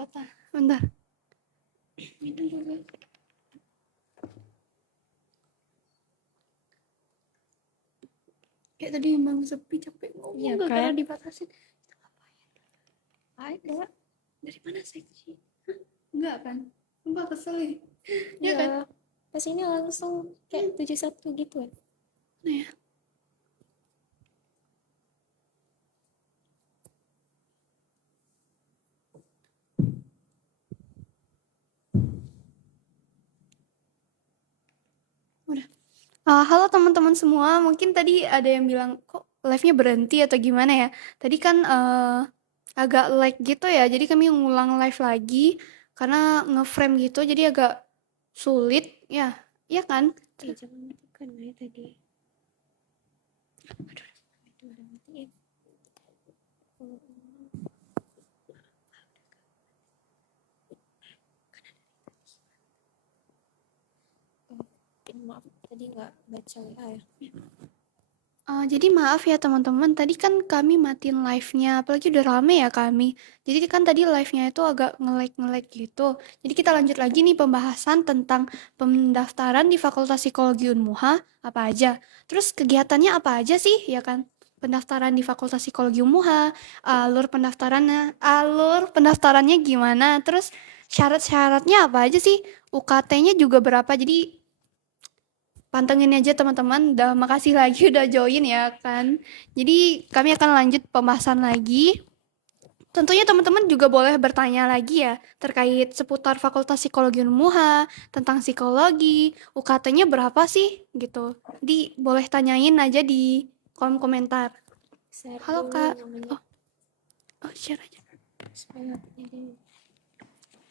patah. Bentar. Minum dulu. Kayak tadi emang sepi, capek ngomong Iya gara-gara kan? dibatasin. Kita ngapain? Ada. Dari mana seksi? Hah? Enggak kan? Enggak kesel ya? Ya kan? Iya. Pas ini langsung kayak 71 gitu ya. Nah ya. Udah. Halo teman-teman semua, mungkin tadi ada yang bilang kok live-nya berhenti atau gimana ya? Tadi kan agak lag gitu ya, jadi kami ngulang live lagi karena ngeframe gitu, jadi agak sulit ya, iya kan? Jangan matikan ya tadi. Aduh, Itu udah matiin. Maaf tadi nggak baca WA ya. Jadi maaf ya teman-teman, tadi kan kami matiin live-nya, apalagi udah rame ya kami. Jadi kan tadi live-nya itu agak nge-lag gitu. Jadi kita lanjut lagi nih pembahasan tentang pendaftaran di Fakultas Psikologi Unmuha, apa aja. Terus kegiatannya apa aja sih, ya kan? Pendaftaran di Fakultas Psikologi Unmuha, alur pendaftarannya gimana, terus syarat-syaratnya apa aja sih, UKT-nya juga berapa, jadi pantengin aja teman-teman. Udah makasih lagi udah join ya kan. Jadi kami akan lanjut pembahasan lagi. Tentunya teman-teman juga boleh bertanya lagi ya terkait seputar Fakultas Psikologi Unmuha, tentang psikologi, UKT-nya berapa sih gitu. Jadi boleh tanyain aja di kolom komentar. Share Halo dulu Kak. namanya. Oh, share aja. Supaya ini.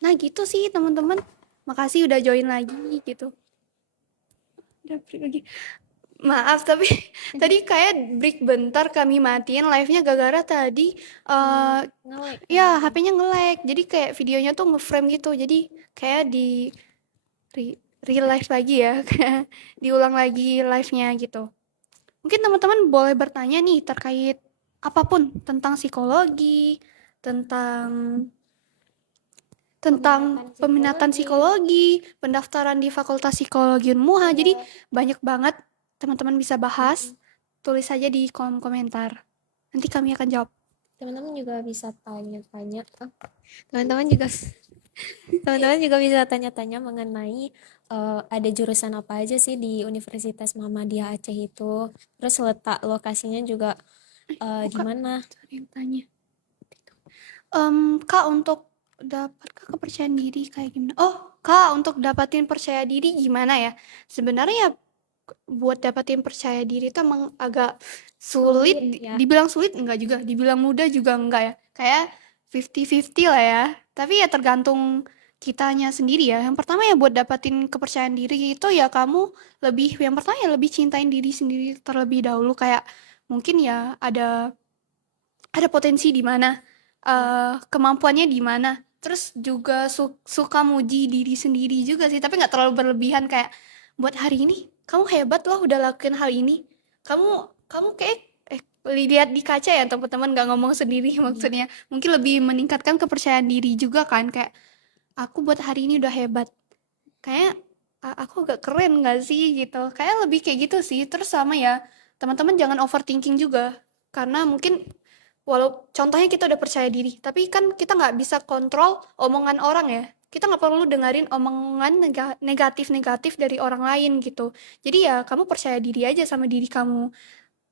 Nah gitu sih teman-teman. Makasih udah join lagi gitu. Udah break lagi. Maaf, tapi tadi kayak break bentar kami matiin live-nya gara-gara tadi Nge-lag ya kayaknya. HP-nya nge-lag. Jadi kayak videonya tuh nge-frame gitu. Jadi kayak di re-live lagi ya. Kayak diulang lagi live-nya gitu. Mungkin teman-teman boleh bertanya nih terkait apapun tentang psikologi, tentang peminatan psikologi, pendaftaran di Fakultas Psikologi Unmuha. Jadi Iya. banyak banget teman-teman bisa bahas. Tulis saja di kolom komentar. Nanti kami akan jawab. Teman-teman juga bisa tanya-tanya. Teman-teman juga teman-teman juga bisa tanya-tanya mengenai ada jurusan apa aja sih di Universitas Muhammadiyah Aceh itu. Terus letak lokasinya juga di Kak, mana? ada yang tanya. Kak, untuk dapatkah kepercayaan diri kayak gimana? Oh, Kak, untuk dapatin percaya diri gimana ya? Sebenarnya buat dapatin percaya diri itu emang agak sulit. Sulit ya. Dibilang sulit enggak juga, dibilang mudah juga enggak ya. Kayak 50-50 lah ya. Tapi ya tergantung kitanya sendiri ya. Yang pertama ya buat dapatin kepercayaan diri itu ya kamu yang pertama ya lebih cintain diri sendiri terlebih dahulu, kayak mungkin ya ada potensi di mana, Ya. kemampuannya di mana. Terus juga suka muji diri sendiri juga sih, tapi nggak terlalu berlebihan kayak buat hari ini kamu hebat loh udah lakuin hal ini. Kamu kamu kayak lihat di kaca ya teman-teman, nggak ngomong sendiri Ya. maksudnya. Mungkin lebih meningkatkan kepercayaan diri juga kan, kayak aku buat hari ini udah hebat. Kayak aku agak keren nggak sih gitu. Kayak lebih kayak gitu sih. Terus sama ya, teman-teman jangan overthinking juga. Karena mungkin contohnya kita udah percaya diri, tapi kan kita nggak bisa kontrol omongan orang ya. Kita nggak perlu dengerin omongan negatif-negatif dari orang lain gitu. Jadi ya kamu percaya diri aja sama diri kamu.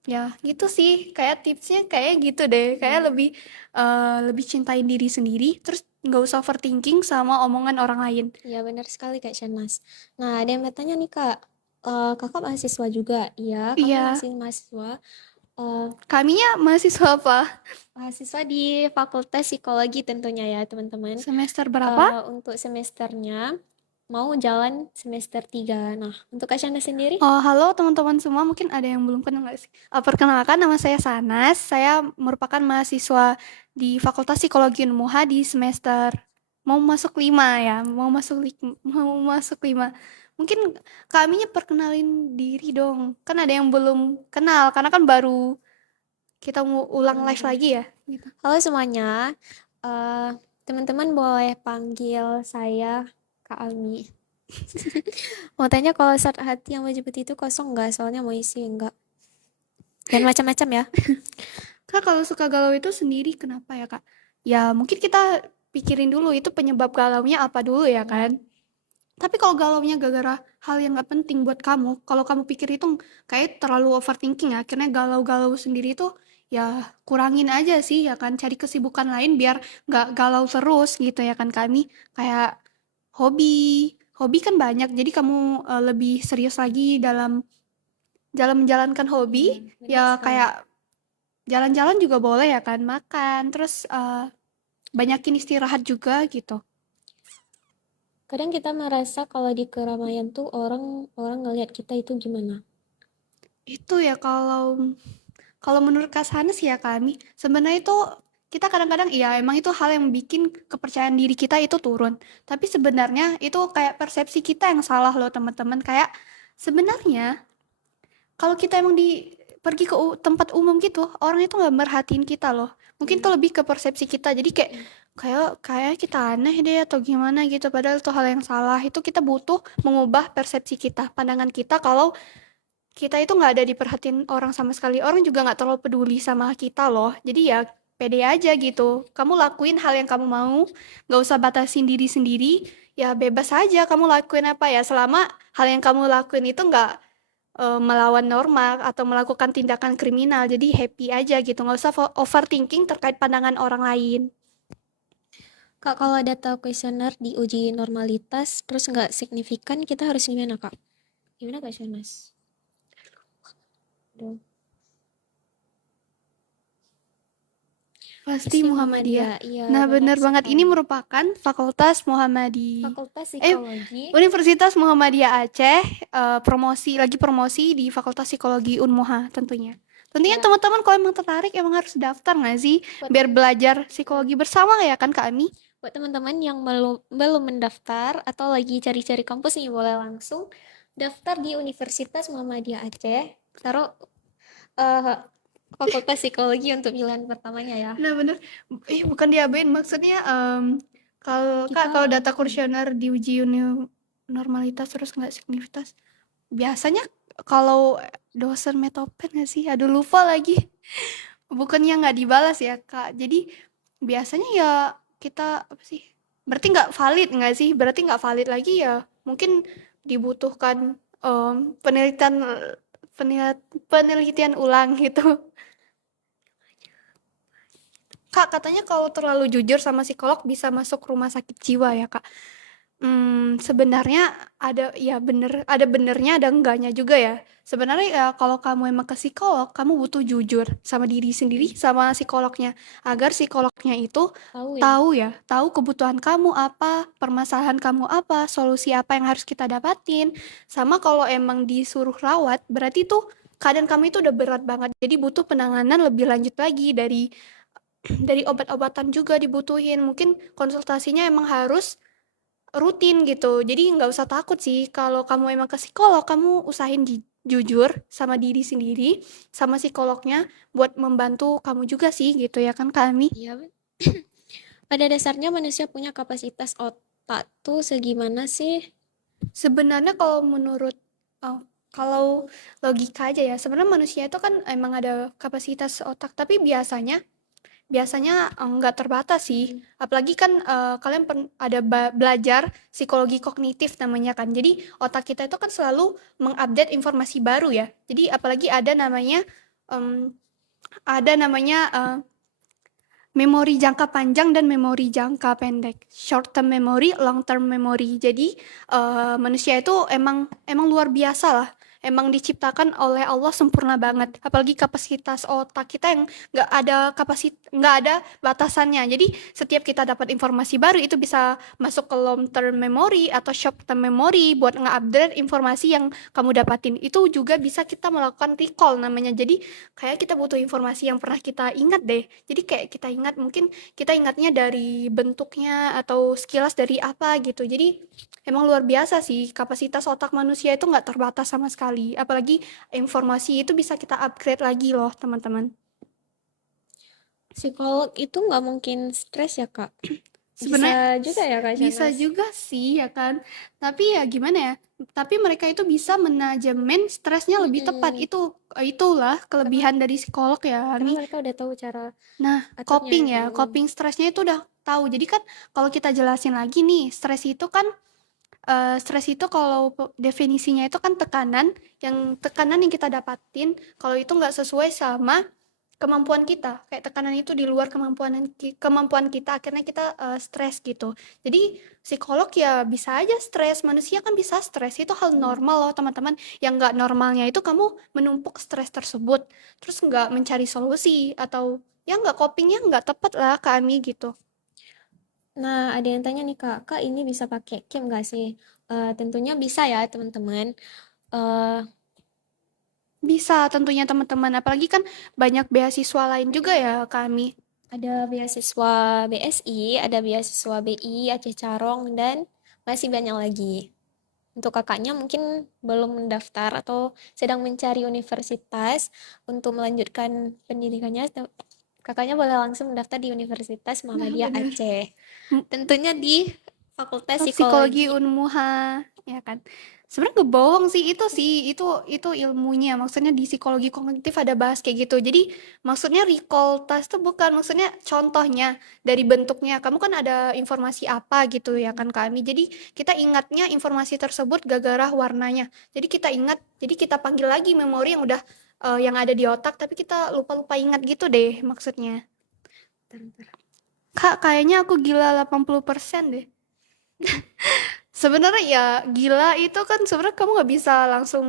Ya gitu sih. Kayak tipsnya kayak gitu deh. Kayak Ya. lebih cintain diri sendiri. Terus nggak usah overthinking sama omongan orang lain. Ya, benar sekali Kak Shanas. Nah, ada yang bertanya nih Kak. Kakak mahasiswa juga? Iya, kami Iya, masih mahasiswa. Eh, kaminya mahasiswa apa? Mahasiswa di Fakultas Psikologi tentunya ya teman-teman. Semester berapa? Untuk semesternya mau jalan semester 3. Nah, untuk Kak Shanas sendiri? Oh, halo teman-teman semua, mungkin ada yang belum kenal nggak sih? Perkenalkan, nama saya Sanas, saya merupakan mahasiswa di Fakultas Psikologi Unmuha di semester mau masuk 5 ya, mau masuk 5. Mungkin kaminya perkenalin diri dong, kan ada yang belum kenal, karena kan baru kita mau ulang live Hmm. lagi ya. Gitu. Halo semuanya. Eh, Teman-teman boleh panggil saya Kak Ami. Mau tanya kalau saat hati yang wajib itu kosong nggak? Soalnya mau isi enggak. Dan macam-macam ya. Kak, kalau suka galau itu sendiri kenapa ya, Kak? Ya, mungkin kita pikirin dulu itu penyebab galaunya apa dulu ya kan? Tapi kalau galaunya gara-gara hal yang nggak penting buat kamu, kalau kamu pikir itu kayak terlalu overthinking ya, akhirnya galau-galau sendiri itu ya kurangin aja sih ya kan, cari kesibukan lain biar nggak galau terus gitu ya kan kami. Kayak hobi, hobi kan banyak, jadi kamu lebih serius lagi dalam dalam menjalankan Iya, hobi, benar ya sekali. kayak jalan-jalan juga boleh ya kan, makan, terus banyakin istirahat juga gitu. Kadang kita merasa kalau di keramaian tuh orang-orang ngelihat kita itu gimana? Itu ya kalau kalau menurut Kak Sanes ya kami, sebenarnya itu kita kadang-kadang iya emang itu hal yang bikin kepercayaan diri kita itu turun. Tapi sebenarnya itu kayak persepsi kita yang salah loh teman-teman. Kayak sebenarnya kalau kita emang pergi ke tempat umum gitu, orang itu nggak merhatiin kita loh. Mungkin Iya. itu lebih ke persepsi kita. Jadi kayak kayak kayak kita aneh deh atau gimana gitu. Padahal itu hal yang salah. Itu kita butuh mengubah persepsi kita, pandangan kita kalau kita itu nggak ada diperhatiin orang sama sekali. Orang juga nggak terlalu peduli sama kita loh. Jadi ya pede aja gitu. Kamu lakuin hal yang kamu mau, nggak usah batasin diri sendiri. Ya bebas aja kamu lakuin apa ya. Selama hal yang kamu lakuin itu nggak melawan norma atau melakukan tindakan kriminal. Jadi happy aja gitu. Nggak usah overthinking terkait pandangan orang lain. Kak, kalau data kuesioner diuji normalitas terus nggak signifikan, kita harus gimana, Kak? Gimana Kak Shanas? Aduh. Pasti Pasti Muhammadiyah. Muhammadiyah. Iya, Nah, benar benar banget. Ini sekali. merupakan Fakultas Fakultas Eh, Psikologi. Universitas Muhammadiyah Aceh, lagi promosi di Fakultas Psikologi Unmuha tentunya. Tentunya Ya, teman-teman kalau emang tertarik emang harus daftar nggak sih? buat Biar belajar ya, psikologi bersama ya kan Kak Ami? buat teman-teman yang belum belum mendaftar atau lagi cari-cari kampus nih boleh langsung daftar di Universitas Muhammadiyah Aceh. Taruh eh, Fakultas Psikologi untuk pilihan pertamanya ya. Nah bener, bukan diabain maksudnya kalau Kak kalau Kita data kuesioner diuji normalitas terus nggak signifitas. Biasanya kalau dosen metopen nggak sih? Aduh lupa lagi. Bukannya nggak dibalas ya Kak. Jadi biasanya ya kita apa sih? Berarti nggak valid nggak sih? Berarti nggak valid lagi ya. Mungkin dibutuhkan penelitian penelitian ulang gitu. Kak, katanya kalau terlalu jujur sama psikolog bisa masuk rumah sakit jiwa ya, Kak. Sebenarnya ada benernya, ada enggaknya juga ya. Sebenarnya ya kalau kamu emang ke psikolog, kamu butuh jujur sama diri sendiri, sama psikolognya, agar psikolognya itu tahu ya. tahu kebutuhan kamu apa, permasalahan kamu apa, solusi apa yang harus kita dapatin. Sama kalau emang disuruh rawat, berarti tuh keadaan kamu itu udah berat banget. Jadi butuh penanganan lebih lanjut lagi dari obat-obatan juga dibutuhin. Mungkin konsultasinya emang harus rutin gitu. Jadi nggak usah takut sih kalau kamu emang ke psikolog, kamu usahain jujur sama diri sendiri, sama psikolognya buat membantu kamu juga sih gitu ya kan kami. Iya, pada dasarnya manusia punya kapasitas otak tuh segimana sih? Sebenarnya kalau menurut oh, kalau logika aja ya, sebenarnya manusia itu kan emang ada kapasitas otak, tapi biasanya Biasanya, nggak terbatas sih, Hmm, apalagi kan, kalian ada belajar psikologi kognitif namanya kan. Jadi otak kita itu kan selalu mengupdate informasi baru ya. Jadi apalagi mmm, ada namanya, memori jangka panjang dan memori jangka pendek. Short term memory, long term memory. Jadi, manusia itu emang emang luar biasa lah, emang diciptakan oleh Allah sempurna banget. Apalagi kapasitas otak kita yang nggak ada batasannya. Jadi setiap kita dapat informasi baru itu bisa masuk ke long term memory atau short term memory buat nge-update informasi yang kamu dapatin. Itu juga bisa kita melakukan recall namanya. Jadi kayak kita butuh informasi yang pernah kita ingat deh. Jadi kayak kita ingat mungkin kita ingatnya dari bentuknya atau sekilas dari apa gitu. Jadi emang luar biasa sih kapasitas otak manusia itu nggak terbatas sama sekali. Apalagi informasi itu bisa kita upgrade lagi loh teman-teman. psikolog itu nggak mungkin stres ya, Kak? Sebenarnya Bisa juga ya Kak bisa Shanas. juga sih ya kan. Tapi ya gimana ya? Tapi mereka itu bisa manajemen stresnya lebih tepat. Mm-mm. Itulah Karena kelebihan dari psikolog ya, karena Ami. mereka udah tahu cara Nah, aturnya. coping ya, Mm. coping stresnya itu udah tahu. Jadi kan kalau kita jelasin lagi nih, stres itu kalau definisinya itu kan tekanan yang kita dapatin kalau itu nggak sesuai sama kemampuan kita. Kayak tekanan itu di luar kemampuan kita, akhirnya kita stres gitu. Jadi psikolog ya bisa aja stres, manusia kan bisa stres, itu hal Hmm. normal loh teman-teman. Yang nggak normalnya itu kamu menumpuk stres tersebut, terus nggak mencari solusi atau ya nggak copingnya nggak tepat lah kami gitu. Nah, ada yang tanya nih Kak, Kak ini bisa pakai Kim nggak sih? Tentunya bisa ya teman-teman. Eh, Bisa tentunya teman-teman, apalagi kan banyak beasiswa lain juga ya kami. ada beasiswa BSI, ada beasiswa BI, Aceh Carong, dan masih banyak lagi. Untuk kakaknya mungkin belum mendaftar atau sedang mencari universitas untuk melanjutkan pendidikannya, kakaknya boleh langsung mendaftar di Universitas Nah Muhammadiyah benar. Aceh. Tentunya di Fakultas Psikologi Psikologi. Unmuha, ya kan. Sebenarnya ngebohong itu ilmunya. Maksudnya di psikologi kognitif ada bahas kayak gitu. Jadi maksudnya recall task tuh bukan, maksudnya contohnya dari bentuknya. Kamu kan ada informasi apa gitu ya kan kami. Jadi kita ingatnya informasi tersebut gara-gara warnanya. Jadi kita ingat, jadi kita panggil lagi memori yang udah yang ada di otak, tapi kita lupa-lupa ingat gitu deh maksudnya. Bentar, bentar. Kak, kayaknya aku gila 80% deh. Sebenarnya ya gila itu kan sebenarnya kamu nggak bisa langsung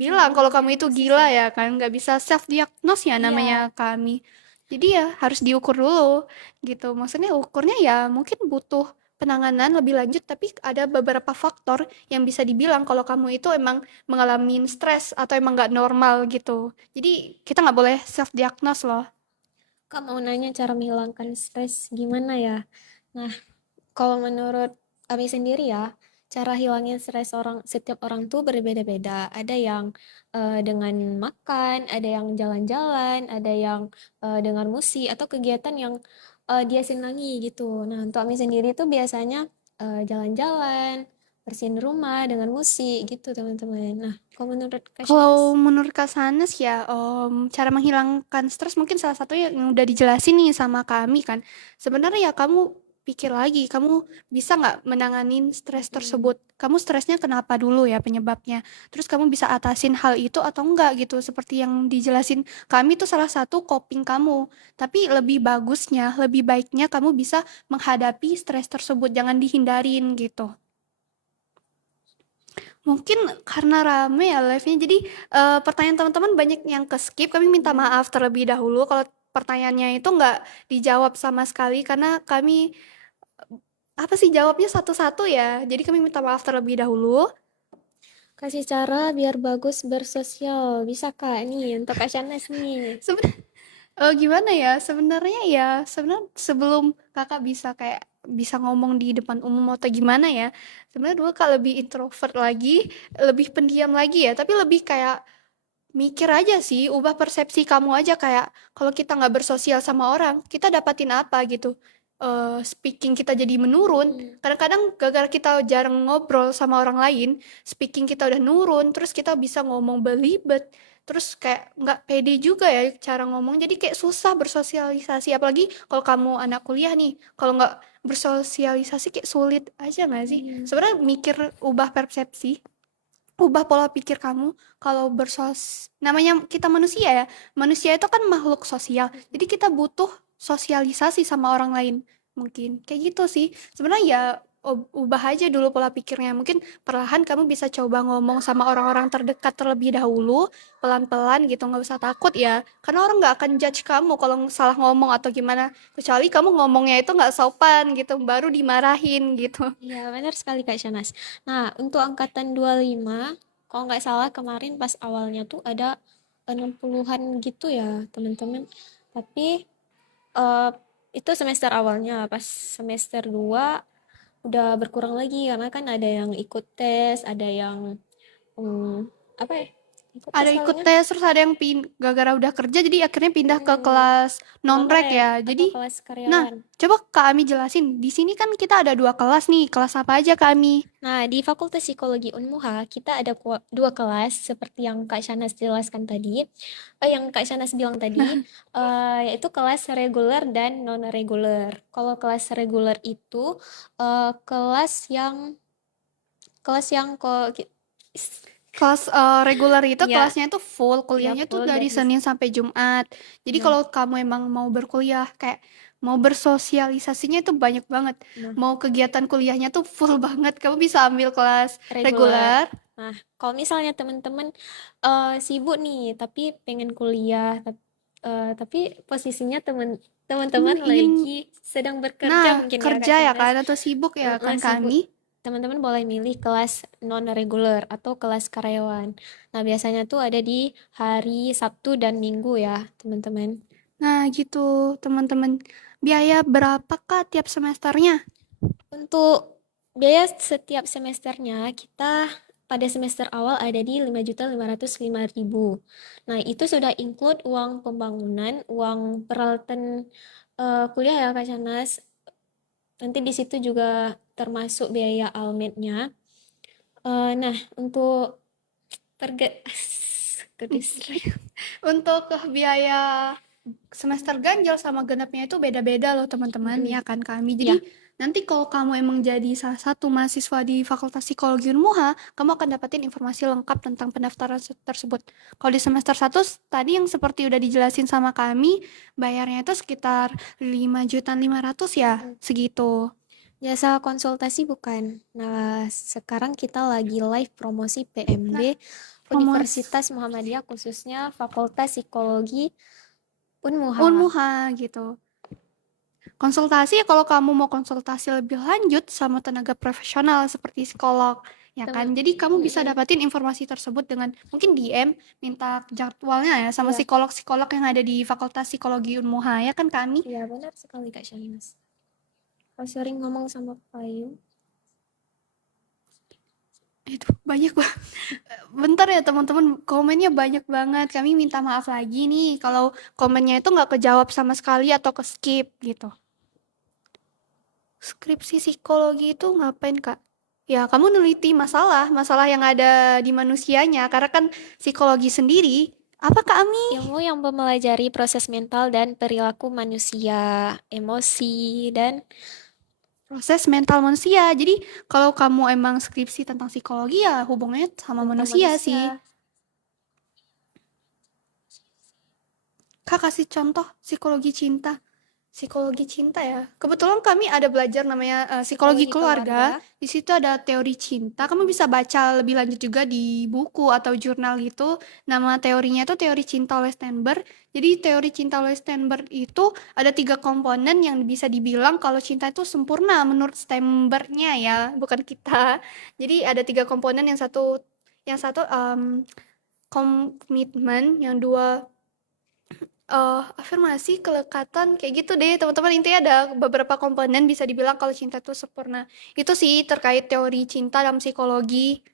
bilang kalau kamu itu Mendiagnosis gila ya. ya kan, nggak bisa self diagnose ya namanya Iya, kami. Jadi ya harus diukur dulu gitu. Maksudnya ukurnya ya mungkin butuh penanganan lebih lanjut, tapi ada beberapa faktor yang bisa dibilang kalau kamu itu emang mengalami stres atau emang nggak normal gitu. Jadi kita nggak boleh self diagnose loh. Kak mau nanya cara menghilangkan stres gimana ya? Nah, kalau menurut kami sendiri ya, cara hilangin stres setiap orang tuh berbeda-beda. Ada yang dengan makan, ada yang jalan-jalan, ada yang dengar musik atau kegiatan yang dia senangi gitu. Nah, untuk kami sendiri tuh biasanya jalan-jalan, bersihin rumah dengan musik gitu, teman-teman. Nah, kalau menurut Kak Shanas, Kalau menurut Kak Sanes ya, cara menghilangkan stres mungkin salah satu yang udah dijelasin nih sama kami kan. Sebenarnya ya kamu pikir lagi, kamu bisa nggak menanganin stres mm-mm. tersebut? Kamu stresnya kenapa dulu ya penyebabnya? Terus kamu bisa atasin hal itu atau enggak gitu? Seperti yang dijelasin kami itu salah satu coping kamu. Tapi lebih bagusnya, lebih baiknya kamu bisa menghadapi stres tersebut, jangan dihindarin gitu. Mungkin karena rame ya live-nya, jadi pertanyaan teman-teman banyak yang ke-skip. Kami minta Iya. maaf terlebih dahulu kalau pertanyaannya itu nggak dijawab sama sekali karena kami apa sih jawabnya satu-satu ya. Jadi kami minta maaf terlebih dahulu. Kasih cara biar bagus bersosial. Bisa Kak nih untuk Kak Shanas nih. Sebenarnya gimana ya? Sebenarnya sebelum kakak bisa kayak bisa ngomong di depan umum atau gimana ya? Sebenarnya dulu kak lebih introvert lagi, lebih pendiam lagi ya. Tapi lebih kayak mikir aja sih, ubah persepsi kamu aja kayak kalau kita nggak bersosial sama orang, kita dapatin apa gitu. Speaking kita jadi menurun. Mm-mm. Kadang-kadang gara-gara kita jarang ngobrol sama orang lain, speaking kita udah nurun, terus kita bisa ngomong belibet, terus kayak nggak pede juga ya cara ngomong, jadi kayak susah bersosialisasi. Apalagi kalau kamu anak kuliah nih, kalau nggak bersosialisasi kayak sulit aja nggak sih? Hmm. Sebenarnya mikir ubah persepsi, ubah pola pikir kamu kalau namanya kita manusia ya, manusia itu kan makhluk sosial, jadi kita butuh sosialisasi sama orang lain, mungkin kayak gitu sih sebenarnya ya. Ubah aja dulu pola pikirnya, mungkin perlahan kamu bisa coba ngomong sama orang-orang terdekat terlebih dahulu, pelan-pelan gitu, nggak usah takut ya, karena orang nggak akan judge kamu kalau salah ngomong atau gimana, kecuali kamu ngomongnya itu nggak sopan gitu baru dimarahin gitu. Iya, benar sekali Kak Shanas. Nah, untuk angkatan 25, kalau nggak salah kemarin pas awalnya tuh ada 60-an gitu ya, teman-teman. Tapi eh, itu semester awalnya, pas semester 2 udah berkurang lagi karena kan ada yang ikut tes, ada yang apa ya? Ikut tes Ada ikut kalinya? tes, terus ada yang gara-gara udah kerja jadi akhirnya pindah ke Mm-mm. kelas non-rek Non-rek ya. atau Jadi, kelas nah, karyawan. coba Kak Ami jelasin. Di sini kan kita ada 2 kelas nih. Kelas apa aja Kak Ami? Nah, di Fakultas Psikologi Unmuha, kita ada dua kelas, seperti yang Kak Shanas jelaskan tadi, yang Kak Shanas bilang tadi, yaitu kelas reguler dan non-reguler. Kalau kelas reguler itu kelas yang kok Kelas reguler itu ya, kelasnya itu full, ya kuliahnya tuh full dari dari Senin sampai Jumat. Jadi nah, kalau kamu emang mau berkuliah, kayak mau bersosialisasinya itu banyak banget. nah, Mau kegiatan kuliahnya tuh full banget. Kamu bisa ambil kelas reguler. reguler. Nah, kalau misalnya teman-teman sibuk nih, tapi pengen kuliah, tapi posisinya teman-teman Ingin, lagi sedang bekerja nah, mungkin ya Kak kerja ya Shanas. kan, atau sibuk ya kan Sibuk. kami. Teman-teman boleh milih kelas non-reguler atau kelas karyawan. Nah, biasanya tuh ada di hari Sabtu dan Minggu ya, teman-teman. Nah, gitu, teman-teman. Biaya berapa Kak tiap semesternya? Untuk biaya setiap semesternya, kita pada semester awal ada di 5.505.000. Nah, itu sudah include uang pembangunan, uang peralatan kuliah ya Kak Shanas. Nanti di situ juga termasuk biaya almetnya. Nah, untuk target Untuk biaya semester ganjil sama genapnya itu beda-beda loh teman-teman, Mm-mm. ya kan kami. Jadi Ya, nanti kalau kamu emang jadi salah satu mahasiswa di Fakultas Psikologi Unmuha, kamu akan dapetin informasi lengkap tentang pendaftaran tersebut. Kalau di semester 1 tadi yang seperti udah dijelasin sama kami, bayarnya itu sekitar 5.500.000 ya, mm-mm. segitu. Jasa konsultasi bukan. Nah, sekarang kita lagi live promosi PMB Nah, promos Universitas Muhammadiyah, khususnya Fakultas Psikologi Unmuha. Unmuha gitu. Konsultasi ya kalau kamu mau konsultasi lebih lanjut sama tenaga profesional seperti psikolog, ya kan? Teman, Jadi kamu bisa mm-mm. dapatin informasi tersebut dengan mungkin DM, minta jadwalnya ya sama Iya, psikolog-psikolog yang ada di Fakultas Psikologi Unmuha ya kan kami? iya benar sekali Kak Syahnas. Kalau sering ngomong sama Payu, Itu banyak banget. Bentar ya teman-teman, komennya banyak banget. Kami minta maaf lagi nih kalau komennya itu nggak kejawab sama sekali atau ke skip gitu. Skripsi psikologi itu ngapain, Kak? Ya, kamu neliti masalah yang ada di manusianya. Karena kan psikologi sendiri, apa Kak Ami? ilmu yang mempelajari proses mental dan perilaku manusia, emosi, dan Proses mental manusia. Jadi, kalau kamu emang skripsi tentang psikologi ya hubungannya sama tentang manusia sih. manusia. Kak kasih contoh psikologi cinta. Psikologi cinta ya. Kebetulan kami ada belajar namanya psikologi Psikologi keluarga. keluarga. Di situ ada teori cinta. Kamu Mm-mm. bisa baca lebih lanjut juga di buku atau jurnal gitu. Nama teorinya itu teori cinta oleh Sternberg. Jadi teori cinta oleh Sternberg itu ada 3 komponen yang bisa dibilang kalau cinta itu sempurna menurut Sternbergnya ya, bukan kita. Jadi ada 3 komponen. Yang satu komitmen, yang dua afirmasi, kelekatan, kayak gitu deh teman-teman. Intinya ada beberapa komponen bisa dibilang kalau cinta itu sempurna. Itu sih terkait teori cinta dalam psikologi.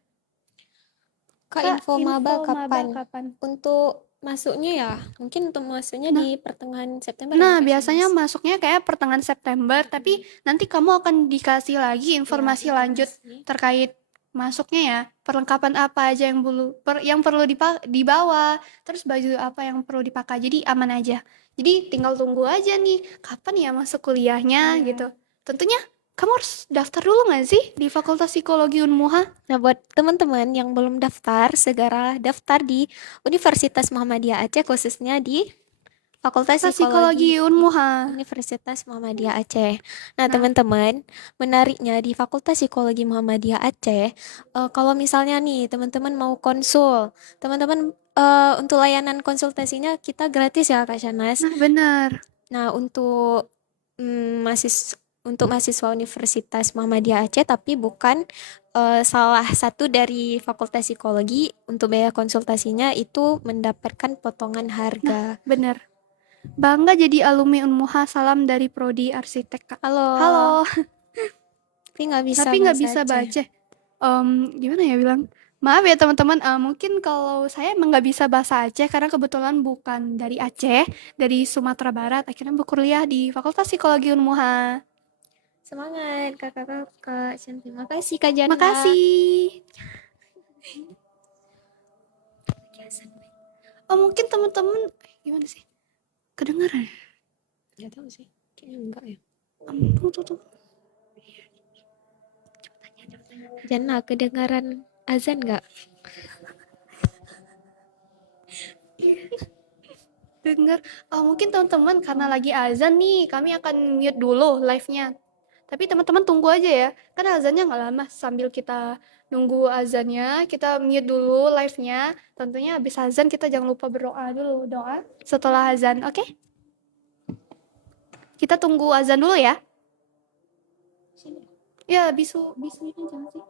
Kak, Kak, info maba info maba kapan? kapan? Untuk masuknya ya, mungkin untuk masuknya di Nah, pertengahan September ya, nah Kak biasanya Shanas. masuknya kayak pertengahan September, tapi Mm-mm. nanti kamu akan dikasih lagi Ya, informasi lanjut informasi. terkait masuknya ya. Perlengkapan apa aja yang perlu dibawa, terus baju apa yang perlu dipakai. Jadi aman aja. Jadi tinggal tunggu aja nih kapan ya masuk kuliahnya gitu. Iya. Tentunya kamu harus daftar dulu nggak sih di Fakultas Psikologi Unmuha? Nah, buat teman-teman yang belum daftar, segera daftar di Universitas Muhammadiyah Aceh, khususnya di Fakultas Fakultas Psikologi Psikologi Unmuha. Universitas Muhammadiyah Aceh. Nah, Nah, teman-teman, menariknya di Fakultas Psikologi Muhammadiyah Aceh, kalau misalnya nih teman-teman mau konsul, teman-teman untuk layanan konsultasinya kita gratis ya, Kak Shanas. nah benar. Nah, untuk mahasiswa Universitas Muhammadiyah Aceh, tapi bukan salah satu dari Fakultas Psikologi, untuk biaya konsultasinya itu mendapatkan potongan Nah, harga. benar. Bangga jadi alumni Unmuha, salam dari Prodi Arsitek, Kak. Halo, Halo, tapi nggak bisa tapi nggak bahasa bisa Aceh. baca. Gimana ya bilang? Maaf ya teman-teman, mungkin kalau saya emang nggak bisa bahasa Aceh karena kebetulan bukan dari Aceh, dari Sumatera Barat. Akhirnya berkuliah di Fakultas Psikologi Unmuha. Semangat kakak-kakak. Terima kasih Kak Janda. Makasih. Oh mungkin teman-teman, gimana sih? Kedengaran? Nggak tahu sih. Kayaknya enggak ya. Tunggu, tunggu, tunggu. Janda, kedengaran azan nggak? Dengar. Oh mungkin teman-teman karena lagi azan nih, kami akan mute dulu live-nya. Tapi teman-teman tunggu aja ya, kan azannya nggak lama. Sambil kita nunggu azannya, kita mute dulu live-nya. Tentunya habis azan kita jangan lupa berdoa dulu, doa setelah azan, oke? Kita tunggu azan dulu ya. Ya, bisu ini jangan sih.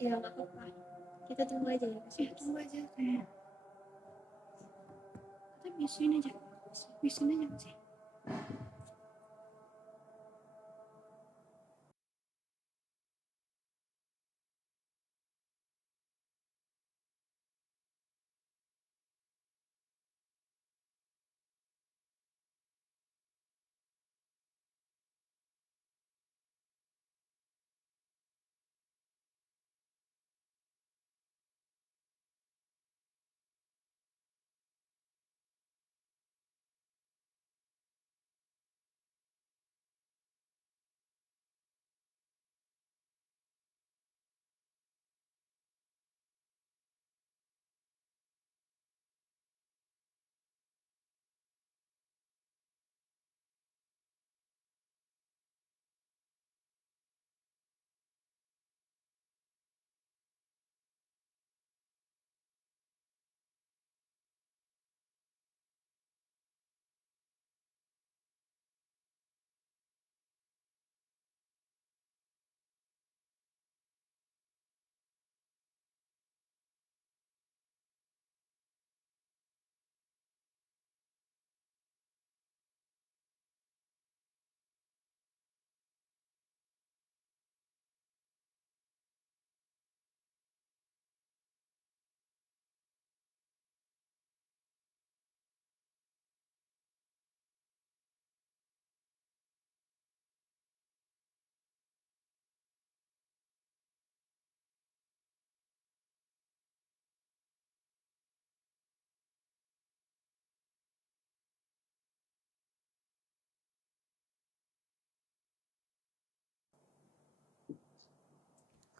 Ya nggak apa-apa. Kita tunggu aja ya. Ya, tunggu aja kayak. Kita bisuin aja. Bisuin aja sih.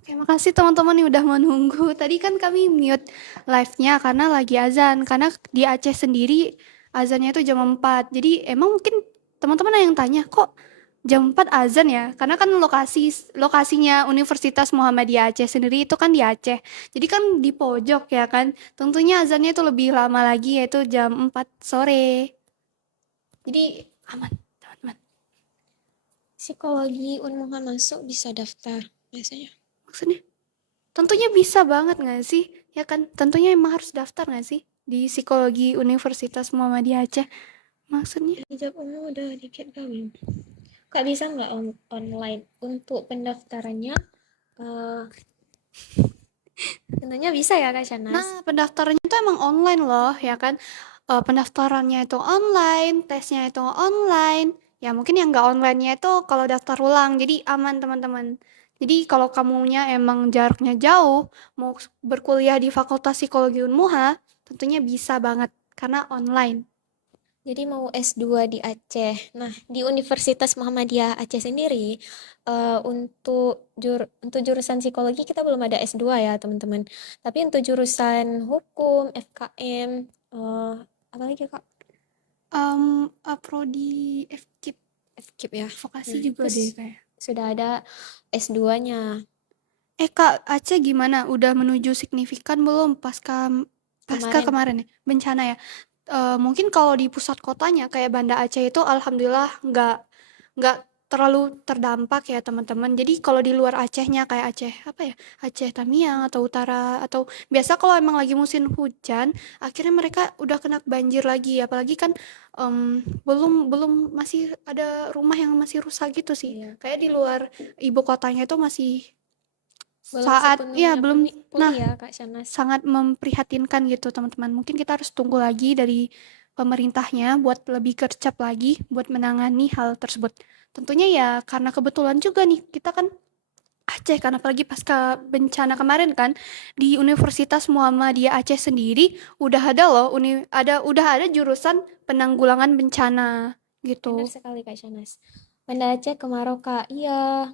Oke, makasih teman-teman yang udah menunggu. Tadi kan kami mute live-nya karena lagi azan. Karena di Aceh sendiri azannya itu jam 4. Jadi emang mungkin teman-teman ada yang tanya, kok jam 4 azan ya? Karena kan lokasinya Universitas Muhammadiyah Aceh sendiri itu kan di Aceh. Jadi kan di pojok ya kan. Tentunya azannya itu lebih lama lagi yaitu jam 4 sore. Jadi aman, teman-teman. Psikologi Unmuha masuk bisa daftar biasanya. Maksudnya tentunya bisa banget nggak sih? Ya kan, tentunya emang harus daftar nggak sih? Di Psikologi Universitas Muhammadiyah Aceh. Maksudnya? Hijab umum udah dikit kami. Kak bisa nggak online untuk pendaftarannya? eh tentunya bisa ya Kak Shanas. Nah, pendaftarannya itu emang online loh, ya kan? Pendaftarannya itu online, tesnya itu online. Ya mungkin yang nggak online-nya itu kalau daftar ulang, jadi aman teman-teman. Jadi kalau kamunya emang jaraknya jauh, mau berkuliah di Fakultas Psikologi Unmuha, tentunya bisa banget karena online. Jadi mau S2 di Aceh. Nah, di Universitas Muhammadiyah Aceh sendiri, untuk jurusan psikologi kita belum ada S2 ya, teman-teman. Tapi untuk jurusan hukum, FKM, apa lagi, Kak? Prodi FKIP. Keep ya. Vokasi Nah, juga deh terus kayak. sudah ada S2-nya Kak Aceh gimana? Udah menuju signifikan belum pasca pasca kemarin. kemarin ya bencana ya? Mungkin kalau di pusat kotanya kayak Banda Aceh itu alhamdulillah nggak terlalu terdampak ya teman-teman. Jadi kalau di luar Acehnya kayak Aceh apa ya? Aceh Tamiang atau Utara atau biasa kalau emang lagi musim hujan, akhirnya mereka udah kena banjir lagi. Apalagi kan belum belum masih ada rumah yang masih rusak gitu sih. Iya, Kayak di luar ibu kotanya itu masih belum saat ya sepenuhnya belum pulih nah ya Kak Shanas. sangat memprihatinkan gitu teman-teman. Mungkin kita harus tunggu lagi dari pemerintahnya buat lebih gercep lagi buat menangani hal tersebut. Tentunya ya karena kebetulan juga nih kita kan Aceh kan apalagi pasca bencana kemarin kan di Universitas Muhammadiyah Aceh sendiri udah ada loh udah ada jurusan penanggulangan bencana Benar gitu. sekali Kak Shanas. Banda Aceh kemarau Kak. Iya,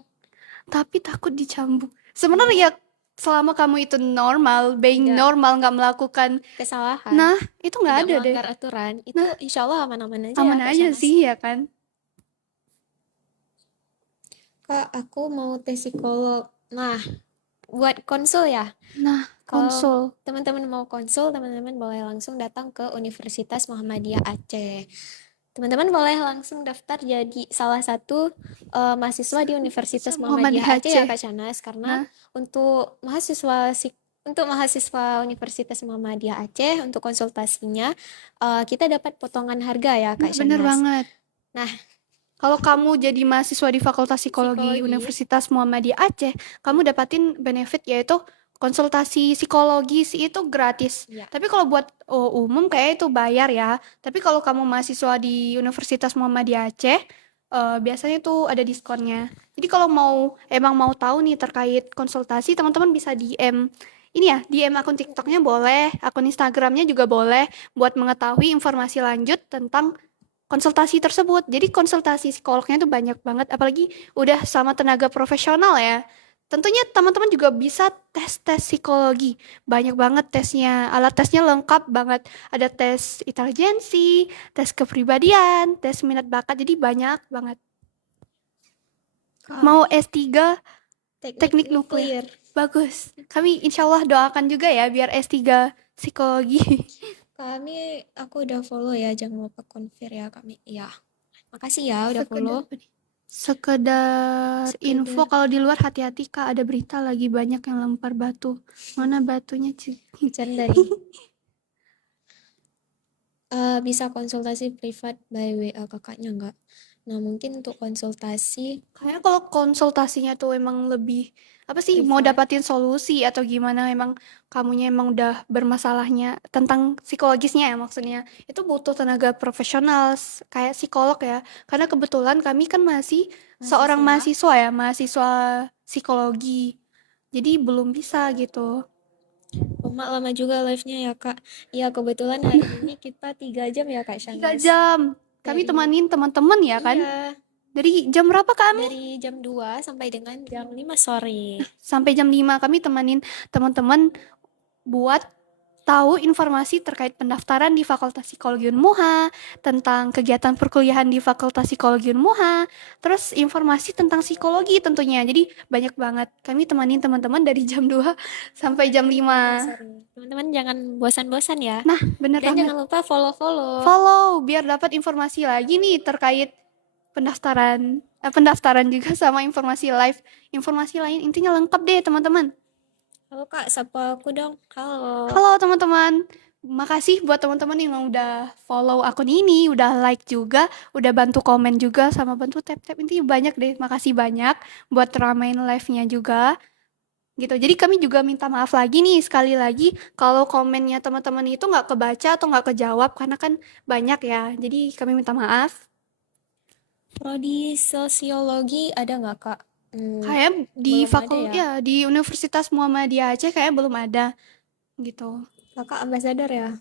Tapi takut dicambuk. Sebenarnya iya, ya selama kamu itu normal, being tidak normal nggak melakukan. kesalahan, Nah, itu nggak tidak ada deh. melanggar aturan, itu Nah, insya Allah aman-aman aja ya aman Kak aja Shanas. sih ya kan. Kak, aku mau tes psikolog. Nah, buat konsul ya. Nah, Kalau konsul. teman-teman mau konsul, teman-teman boleh langsung datang ke Universitas Muhammadiyah Aceh. Teman-teman boleh langsung daftar jadi salah satu mahasiswa di Universitas Muhammadiyah Muhammadiyah Aceh ya Aceh. Kak Shanas, karena Nah, untuk mahasiswa Universitas Muhammadiyah Aceh untuk konsultasinya kita dapat potongan harga ya nah Kak bener Shanas. banget. Nah, Kalau kamu jadi mahasiswa di Fakultas Psikologi psikologi Universitas Muhammadiyah Aceh, kamu dapatin benefit yaitu konsultasi psikologis itu gratis. ya. Tapi kalau buat umum kayak itu bayar ya. Tapi kalau kamu mahasiswa di Universitas Muhammadiyah Aceh, biasanya itu ada diskonnya. Jadi kalau emang mau tahu nih terkait konsultasi, teman-teman bisa DM ini ya, DM akun TikToknya boleh, akun Instagramnya juga boleh, buat mengetahui informasi lanjut tentang konsultasi tersebut. Jadi konsultasi psikolognya tuh banyak banget, apalagi udah sama tenaga profesional ya. Tentunya teman-teman juga bisa tes-tes psikologi. Banyak banget tesnya, alat tesnya lengkap banget. Ada tes intelijensi, tes kepribadian, tes minat bakat, jadi banyak banget. Mau Kami S3 teknik teknik nuklir. nuklir. Bagus. Kami insya Allah doakan juga ya biar S3 psikologi. Aku udah follow ya, jangan lupa konfir ya kami. Ya, makasih ya udah Sekedar follow. apa nih? Sekedar info Sekedar kalau di luar hati-hati Kak, ada berita lagi banyak yang lempar batu. Mana batunya sih? bercanda nih. Bisa konsultasi privat by WA kakaknya nggak? Nah, mungkin untuk konsultasi Kayaknya kalau konsultasinya tuh emang lebih apa sih mau privat, dapatin solusi atau gimana emang kamunya emang udah bermasalahnya tentang psikologisnya ya maksudnya itu butuh tenaga profesional kayak psikolog ya karena kebetulan kami kan masih seorang mahasiswa. mahasiswa ya mahasiswa psikologi jadi belum bisa gitu. Mak lama juga live-nya ya, Kak. Ya, kebetulan hari ini kita 3 jam ya, Kak Tiga Shanas. jam kami Dari, temanin teman-teman ya kan iya, dari jam berapa kami dari jam 2 sampai dengan jam 5 sore. sampai jam 5 kami temanin teman-teman buat tahu informasi terkait pendaftaran di Fakultas Psikologi Unmuha, tentang kegiatan perkuliahan di Fakultas Psikologi Unmuha, terus informasi tentang psikologi tentunya. Jadi banyak banget. Kami temanin teman-teman dari jam 2 sampai jam Sampai jam 5 5. sore. Teman-teman jangan bosan-bosan ya. Nah, bener Dan banget. jangan lupa follow-follow. Follow biar dapat informasi lagi nih terkait pendaftaran. Pendaftaran juga sama informasi live. Informasi lain intinya lengkap deh teman-teman. Halo Kak, sapa aku dong. Halo. Halo teman-teman, makasih buat teman-teman yang udah follow akun ini, udah like juga, udah bantu komen juga, sama bantu tap-tap. Intinya banyak deh, makasih banyak buat ramein live-nya juga. Gitu. Jadi kami juga minta maaf lagi nih, sekali lagi, kalau komennya teman-teman itu nggak kebaca atau nggak kejawab, karena kan banyak ya. Jadi kami minta maaf. Prodi sosiologi ada nggak Kak? Kayak di Belum ada ya. ya di Universitas Muhammadiyah Aceh kayak belum ada gitu. Kakak ambasador ya.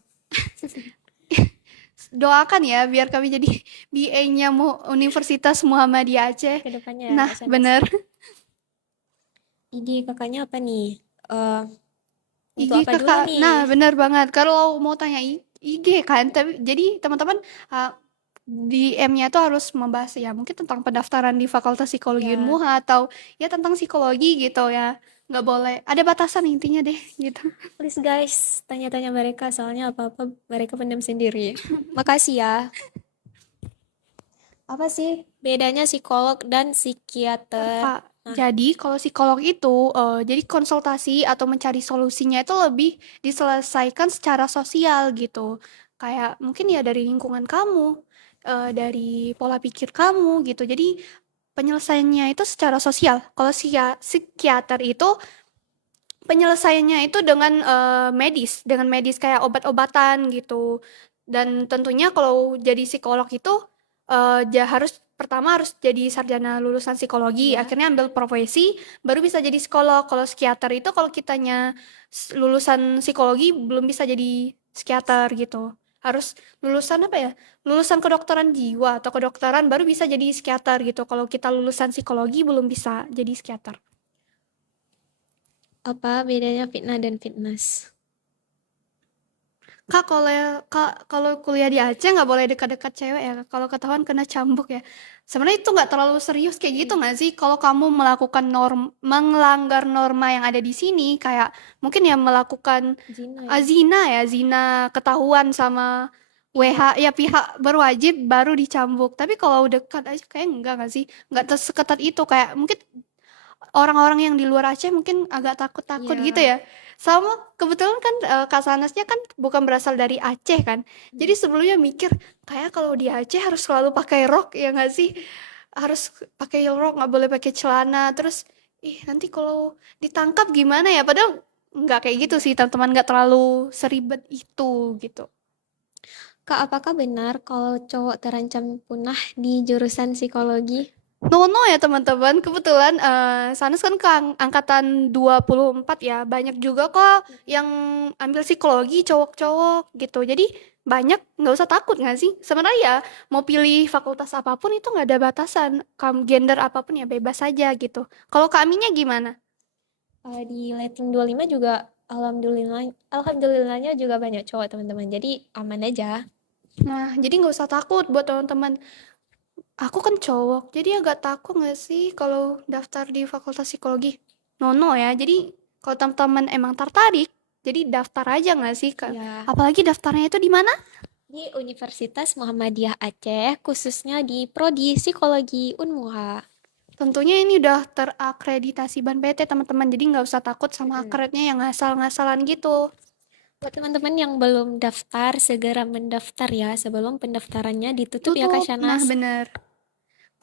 Doakan ya biar kami jadi BA-nya Universitas Muhammadiyah Aceh. Kedepannya ya Nah, Kak Shanas. bener. ID kakaknya apa nih? Eh untuk IG apa dulu kakak. nih? Nah, bener banget. Kalau mau tanya IG kan, tapi jadi teman-teman uh, di M-nya tuh harus membahas ya mungkin tentang pendaftaran di Fakultas Psikologi Ya, Unmuha atau ya tentang psikologi gitu ya. Nggak boleh, ada batasan intinya deh gitu. please guys, tanya-tanya mereka soalnya apa-apa mereka pendam sendiri. Makasih ya. Apa sih bedanya psikolog dan psikiater? Kak, Nah, jadi kalau psikolog itu jadi konsultasi atau mencari solusinya itu lebih diselesaikan secara sosial gitu. Kayak mungkin ya dari lingkungan kamu, dari pola pikir kamu gitu. Jadi penyelesaiannya itu secara sosial. Kalau psikiater itu penyelesaiannya itu dengan medis kayak obat-obatan gitu. Dan tentunya kalau jadi psikolog itu pertama harus jadi sarjana lulusan psikologi, ya. akhirnya ambil profesi, baru bisa jadi psikolog. Kalau psikiater itu kalau kitanya lulusan psikologi belum bisa jadi psikiater gitu. Harus lulusan apa ya? Lulusan kedokteran jiwa atau kedokteran baru bisa jadi psikiater gitu. Kalau kita lulusan psikologi belum bisa jadi psikiater. Apa bedanya fitnah dan fitness? Kak, kalau kuliah di Aceh nggak boleh dekat-dekat cewek ya. Kalau ketahuan kena cambuk ya. Sebenarnya itu nggak terlalu serius kayak gitu nggak sih? Kalau kamu melakukan melanggar norma yang ada di sini, kayak mungkin ya melakukan Zina ya? zina ya, zina ketahuan sama Iya, WH ya pihak berwajib baru dicambuk. Tapi kalau dekat aja kayak enggak nggak sih? Nggak seketat itu kayak mungkin orang-orang yang di luar Aceh mungkin agak takut-takut gitu iya. ya. Sama kebetulan kan Kak Sanasnya kan bukan berasal dari Aceh kan. Jadi Mm. sebelumnya mikir kayak kalau di Aceh harus selalu pakai rok ya nggak sih? Harus pakai rok, nggak boleh pakai celana. Terus nanti kalau ditangkap gimana ya? Padahal nggak kayak gitu Iya. sih teman-teman, nggak terlalu seribet itu gitu. Kak, apakah benar kalau cowok terancam punah di jurusan psikologi? No ya teman-teman, kebetulan Sanes kan angkatan 24 ya, banyak juga kok yang ambil psikologi cowok-cowok gitu. Jadi banyak, nggak usah takut nggak sih? Sebenarnya ya mau pilih fakultas apapun itu nggak ada batasan, kamu gender apapun ya bebas saja gitu. Kalau kaminya gimana? Di Letting 25 juga alhamdulillahnya juga banyak cowok teman-teman. Jadi aman aja. Nah, jadi nggak usah takut buat teman-teman. Aku kan cowok, jadi agak takut nggak sih kalau daftar di fakultas psikologi? No ya, jadi kalau teman-teman emang tertarik, jadi daftar aja nggak sih, Kak? Ya, Apalagi daftarnya itu di mana? di Universitas Muhammadiyah Aceh, khususnya di Prodi Psikologi Unmuha. Tentunya ini udah terakreditasi BAN PT, teman-teman, jadi nggak usah takut sama Mm-mm. akrednya yang ngasal-ngasalan gitu. Buat teman-teman yang belum daftar, segera mendaftar ya sebelum pendaftarannya ditutup ya Kak Tutup, nah Shanas. bener.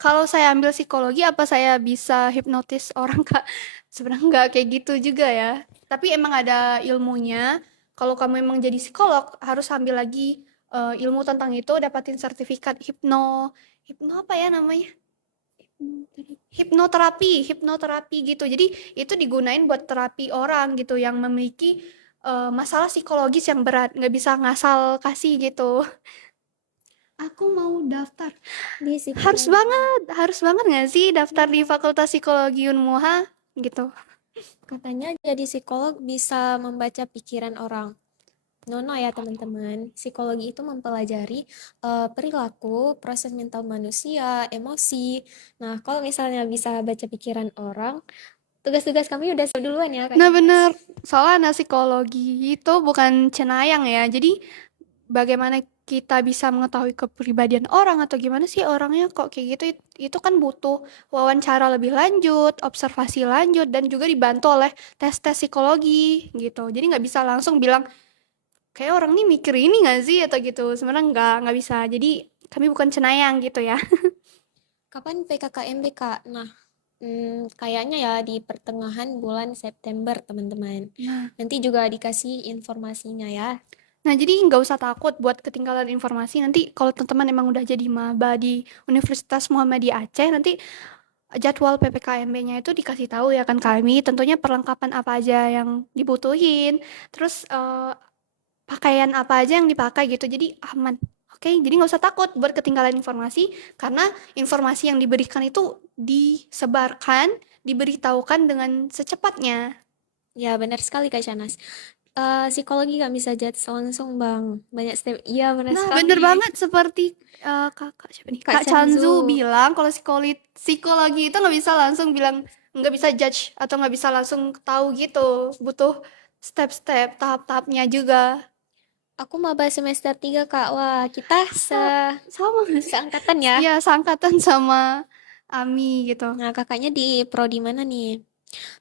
Kalau saya ambil psikologi, apa saya bisa hipnotis orang, Kak? Sebenarnya nggak kayak gitu juga ya. Tapi emang ada ilmunya. Kalau kamu emang jadi psikolog, harus ambil lagi ilmu tentang itu, dapatin sertifikat hipno apa ya namanya? Hipnoterapi gitu. Jadi itu digunain buat terapi orang gitu yang memiliki masalah psikologis yang berat, nggak bisa ngasal kasih gitu. Aku mau daftar. Di Harus banget nggak sih daftar di Fakultas Psikologi Unmuha gitu. katanya jadi psikolog bisa membaca pikiran orang. Nono ya teman-teman, psikologi itu mempelajari perilaku, proses mental manusia, emosi. Nah, kalau misalnya bisa baca pikiran orang, tugas-tugas kami udah siap duluan ya Kak Nah Shanas. bener, soalnya anak psikologi itu bukan cenayang ya. Jadi bagaimana kita bisa mengetahui kepribadian orang atau gimana sih orangnya kok kayak gitu, itu kan butuh wawancara lebih lanjut, observasi lanjut, dan juga dibantu oleh tes-tes psikologi gitu. Jadi nggak bisa langsung bilang kayak orang nih mikir ini nggak sih atau gitu. Sebenarnya nggak bisa. Jadi kami bukan cenayang gitu ya. Kapan PKKMB Kak? Nah, kayaknya ya di pertengahan bulan September teman-teman. Nah, Nanti juga dikasih informasinya ya. Nah, jadi nggak usah takut buat ketinggalan informasi. Nanti kalau teman-teman emang udah jadi maba di Universitas Muhammadiyah Aceh, nanti jadwal PPKMB-nya itu dikasih tahu ya kan kami. Tentunya perlengkapan apa aja yang dibutuhin, terus pakaian apa aja yang dipakai gitu. Jadi aman. Oke, jadi nggak usah takut buat ketinggalan informasi karena informasi yang diberikan itu disebarkan, diberitahukan dengan secepatnya. Ya, benar sekali Kak Shanas. Psikologi nggak bisa judge langsung bang, banyak step. Iya benar Nah, bener sekali. banget seperti kakak siapa nih? Kak Kak Chanzu. Chanzu bilang kalau psikologi itu nggak bisa langsung bilang, nggak bisa judge atau nggak bisa langsung tahu gitu. Butuh step-step, tahap-tahapnya juga. Aku maba semester 3 kak. Wah kita Sama nggak sih? seangkatan ya. Iya, seangkatan sama Ami gitu. Nah kakaknya di prodi mana nih?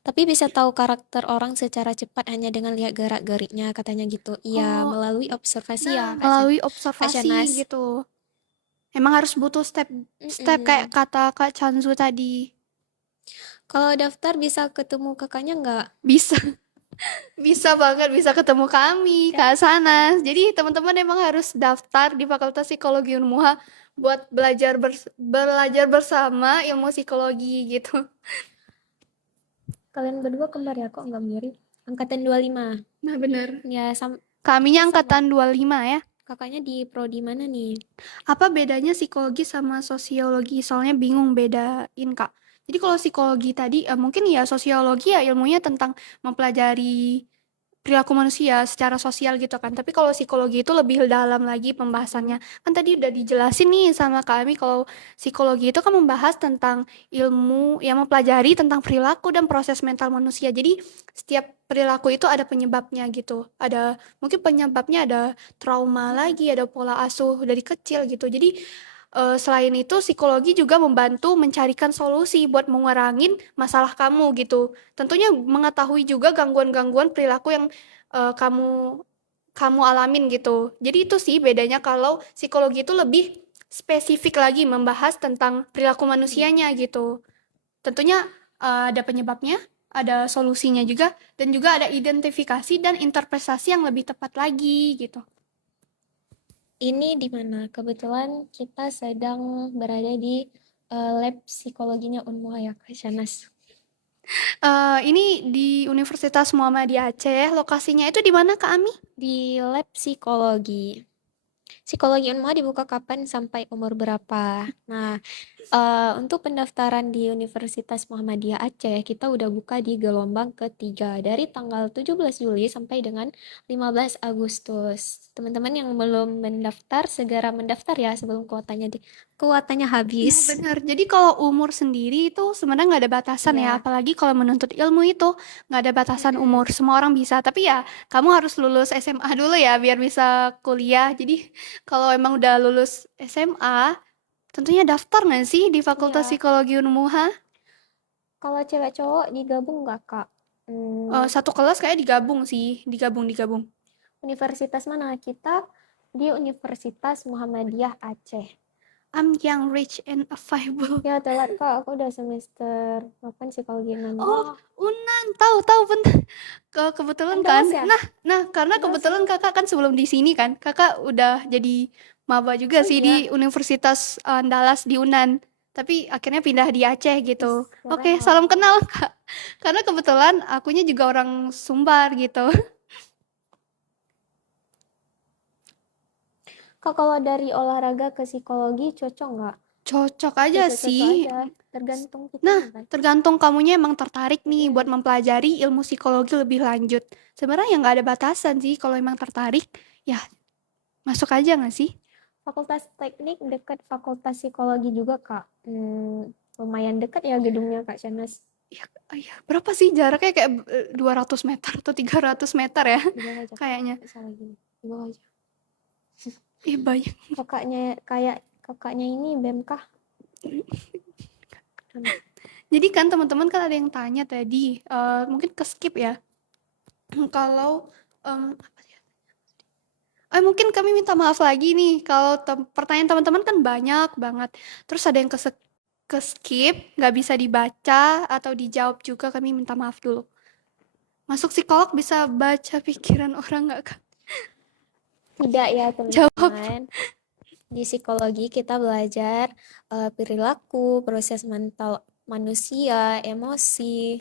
Tapi bisa tahu karakter orang secara cepat hanya dengan lihat gerak-geriknya katanya gitu. Iya, Oh, melalui observasi ya nah Kak melalui Kak Shanas. observasi gitu. Emang harus butuh step kayak Mm-mm. kata Kak Chanzu tadi. Kalau daftar bisa ketemu kakaknya nggak? Bisa, bisa banget, bisa ketemu kami, Kak Sanas. Jadi teman-teman emang harus daftar di Fakultas Psikologi Unmuha buat belajar bersama ilmu psikologi gitu. Kalian berdua kembar ya kok nggak mirip? Angkatan 25. Nah, bener. Ya Kaminya kita sama. angkatan 25 ya. Kakaknya di prodi mana nih? Apa bedanya psikologi sama sosiologi? Soalnya bingung bedain, Kak. Jadi kalau psikologi tadi mungkin ya sosiologi ya ilmunya tentang mempelajari perilaku manusia secara sosial gitu kan. Tapi kalau psikologi itu lebih dalam lagi pembahasannya. Mm-mm. Kan tadi udah dijelasin nih sama kami kalau psikologi itu kan membahas tentang ilmu yang mempelajari tentang perilaku dan proses mental manusia. Jadi setiap perilaku itu ada penyebabnya gitu. Ada mungkin penyebabnya ada trauma lagi, ada pola asuh dari kecil gitu. Jadi selain itu psikologi juga membantu mencarikan solusi buat mengurangin masalah kamu gitu. Tentunya mengetahui juga gangguan-gangguan perilaku yang kamu kamu alamin gitu. Jadi itu sih bedanya kalau psikologi itu lebih spesifik lagi membahas tentang perilaku Mm. manusianya gitu. Tentunya ada penyebabnya, ada solusinya juga, dan juga ada identifikasi dan interpretasi yang lebih tepat lagi gitu. Ini di mana? Kebetulan kita sedang berada di lab psikologinya Unmuha ya Kak Shanas. Ini di Universitas Muhammadiyah Aceh. Lokasinya itu di mana, Kak Ami? Di lab psikologi. Psikologi Unmuha dibuka kapan sampai umur berapa? Nah, untuk pendaftaran di Universitas Muhammadiyah Aceh, kita udah buka di gelombang ketiga dari tanggal 17 Juli sampai dengan 15 Agustus. Teman-teman yang belum mendaftar, segera mendaftar ya sebelum kuotanya Nah, habis. benar. Jadi kalau umur sendiri itu sebenarnya nggak ada batasan ya. Ya, Apalagi kalau menuntut ilmu itu nggak ada batasan umur. mm-mm. Semua orang bisa. Tapi ya kamu harus lulus SMA dulu ya biar bisa kuliah. Jadi kalau emang udah lulus SMA, tentunya daftar nggak sih di Fakultas Ya. Psikologi Unmuha? Kalau cewek cowok digabung nggak Kak? Satu kelas kayak digabung sih, digabung. Universitas mana? Kita di Universitas Muhammadiyah Aceh. I'm young, rich, and affable. Ya telat Kak, aku udah semester 8 psikologi 6. Oh, Unan, tahu bentar. Kebetulan kan. Andalas ya? Nah, karena Andalas ya? kebetulan kakak kan sebelum di sini kan, kakak udah jadi maba juga Oh sih di iya, Universitas Andalas di Unan. Tapi akhirnya pindah di Aceh gitu. ih Oke, keren loh. salam kenal kak. Karena kebetulan akunya juga orang Sumbar gitu. Kak kalau dari olahraga ke psikologi cocok nggak? Cocok aja Cocok-cocok sih. aja, tergantung Nah, kitanya kan. tergantung kamunya emang tertarik nih buat Mm-mm. mempelajari ilmu psikologi lebih lanjut. Sebenarnya nggak ada batasan sih kalau emang tertarik. Ya, masuk aja nggak sih? Fakultas Teknik dekat Fakultas Psikologi juga Kak. Lumayan dekat ya gedungnya Kak Shanas. Ya, ya, berapa sih jaraknya kayak 200 meter atau 300 meter ya Di bawah aja Kak, kayaknya. nggak salah gini. Di bawah aja. Ih, banyak. Kakaknya ini BEM kah? Jadi kan teman-teman kan ada yang tanya tadi, mungkin ke skip ya. Kalau apa sih? Mungkin kami minta maaf lagi nih kalau pertanyaan teman-teman kan banyak banget. Terus ada yang ke skip, nggak bisa dibaca atau dijawab juga, kami minta maaf dulu. Masuk psikolog bisa baca pikiran orang nggak, Kak? Tidak ya Jawab. teman-teman. Di psikologi kita belajar perilaku, proses mental manusia, emosi.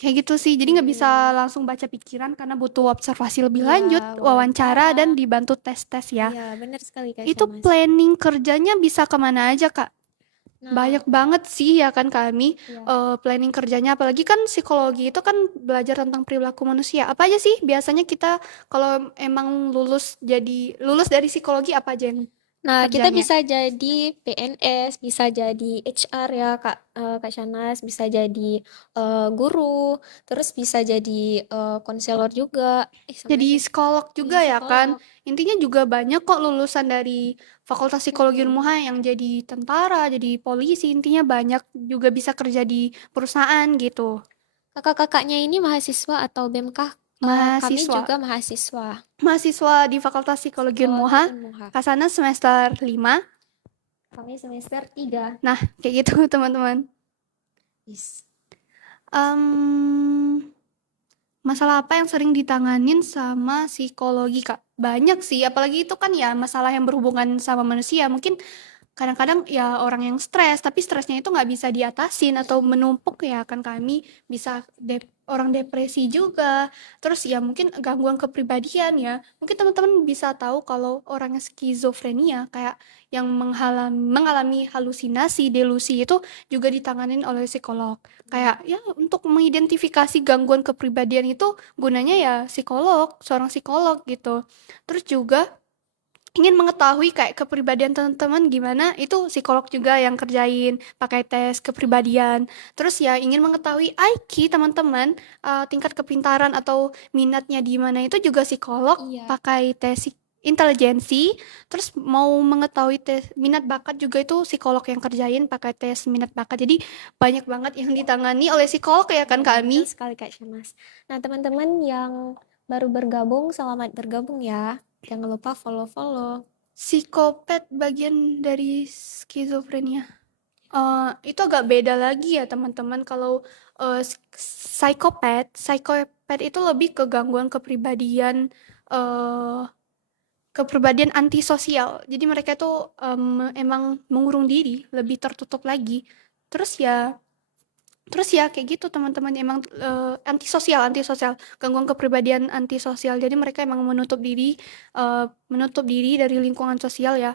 Kayak gitu sih, jadi nggak bisa Mm-mm. langsung baca pikiran karena butuh observasi lebih Iya, lanjut, wawancara, wawancara. dan dibantu tes-tes ya. Iya, benar sekali Kak Itu Syamas. planning kerjanya bisa kemana aja, Kak? Nah, Banyak banget sih ya kan kami ya. planning kerjanya, apalagi kan psikologi itu kan belajar tentang perilaku manusia. Apa aja sih biasanya kita kalau emang lulus dari psikologi apa aja yang Nah, kita kerjanya? bisa jadi PNS, bisa jadi HR ya, Kak Shanas, bisa jadi guru, terus bisa jadi konselor juga. Sama Jadi aja. psikolog Iya, juga ya kan. psikolog. Intinya juga banyak kok lulusan dari Fakultas Psikologi Mm-mm. Unmuha yang jadi tentara, jadi polisi. Intinya banyak juga bisa kerja di perusahaan gitu. Kakak-kakaknya ini mahasiswa atau BEM kah? Kami Mahasiswa, juga mahasiswa. mahasiswa di Fakultas Psikologi Psikologi Unmuha, Unmuha. Kasana semester 5. Kami semester 3. Nah, kayak gitu teman-teman. Yes. Em, Masalah apa yang sering ditanganin sama psikologi, Kak? Banyak sih, apalagi itu kan ya masalah yang berhubungan sama manusia. Mungkin kadang-kadang ya orang yang stres, tapi stresnya itu nggak bisa diatasin atau Mm-mm. menumpuk ya kan kami bisa orang depresi juga. Terus ya mungkin gangguan kepribadian ya. Mungkin teman-teman bisa tahu kalau orang yang skizofrenia kayak yang mengalami halusinasi, delusi itu juga ditanganin oleh psikolog. Iya. Kayak ya untuk mengidentifikasi gangguan kepribadian itu gunanya ya psikolog, seorang psikolog gitu. Terus juga ingin mengetahui kayak kepribadian teman-teman gimana, itu psikolog juga yang kerjain pakai tes kepribadian. Terus ya ingin mengetahui IQ teman-teman, tingkat kepintaran atau minatnya di mana itu juga psikolog Iya. pakai tes intelijensi. Terus mau mengetahui tes minat bakat juga itu psikolog yang kerjain pakai tes minat bakat. Jadi banyak banget yang ditangani oleh psikolog ya kan Iya, betul kami. sekali Kak Shanas. Nah, teman-teman yang baru bergabung, selamat bergabung ya. Jangan lupa follow-follow. Psikopat bagian dari skizofrenia. Itu agak beda lagi ya teman-teman. Kalau psikopat itu lebih ke gangguan eh kepribadian antisosial. Jadi mereka itu emang mengurung diri, lebih tertutup lagi. Terus ya, terus ya kayak gitu teman-teman emang antisosial, antisosial, gangguan kepribadian antisosial. Jadi mereka emang menutup diri dari lingkungan sosial ya.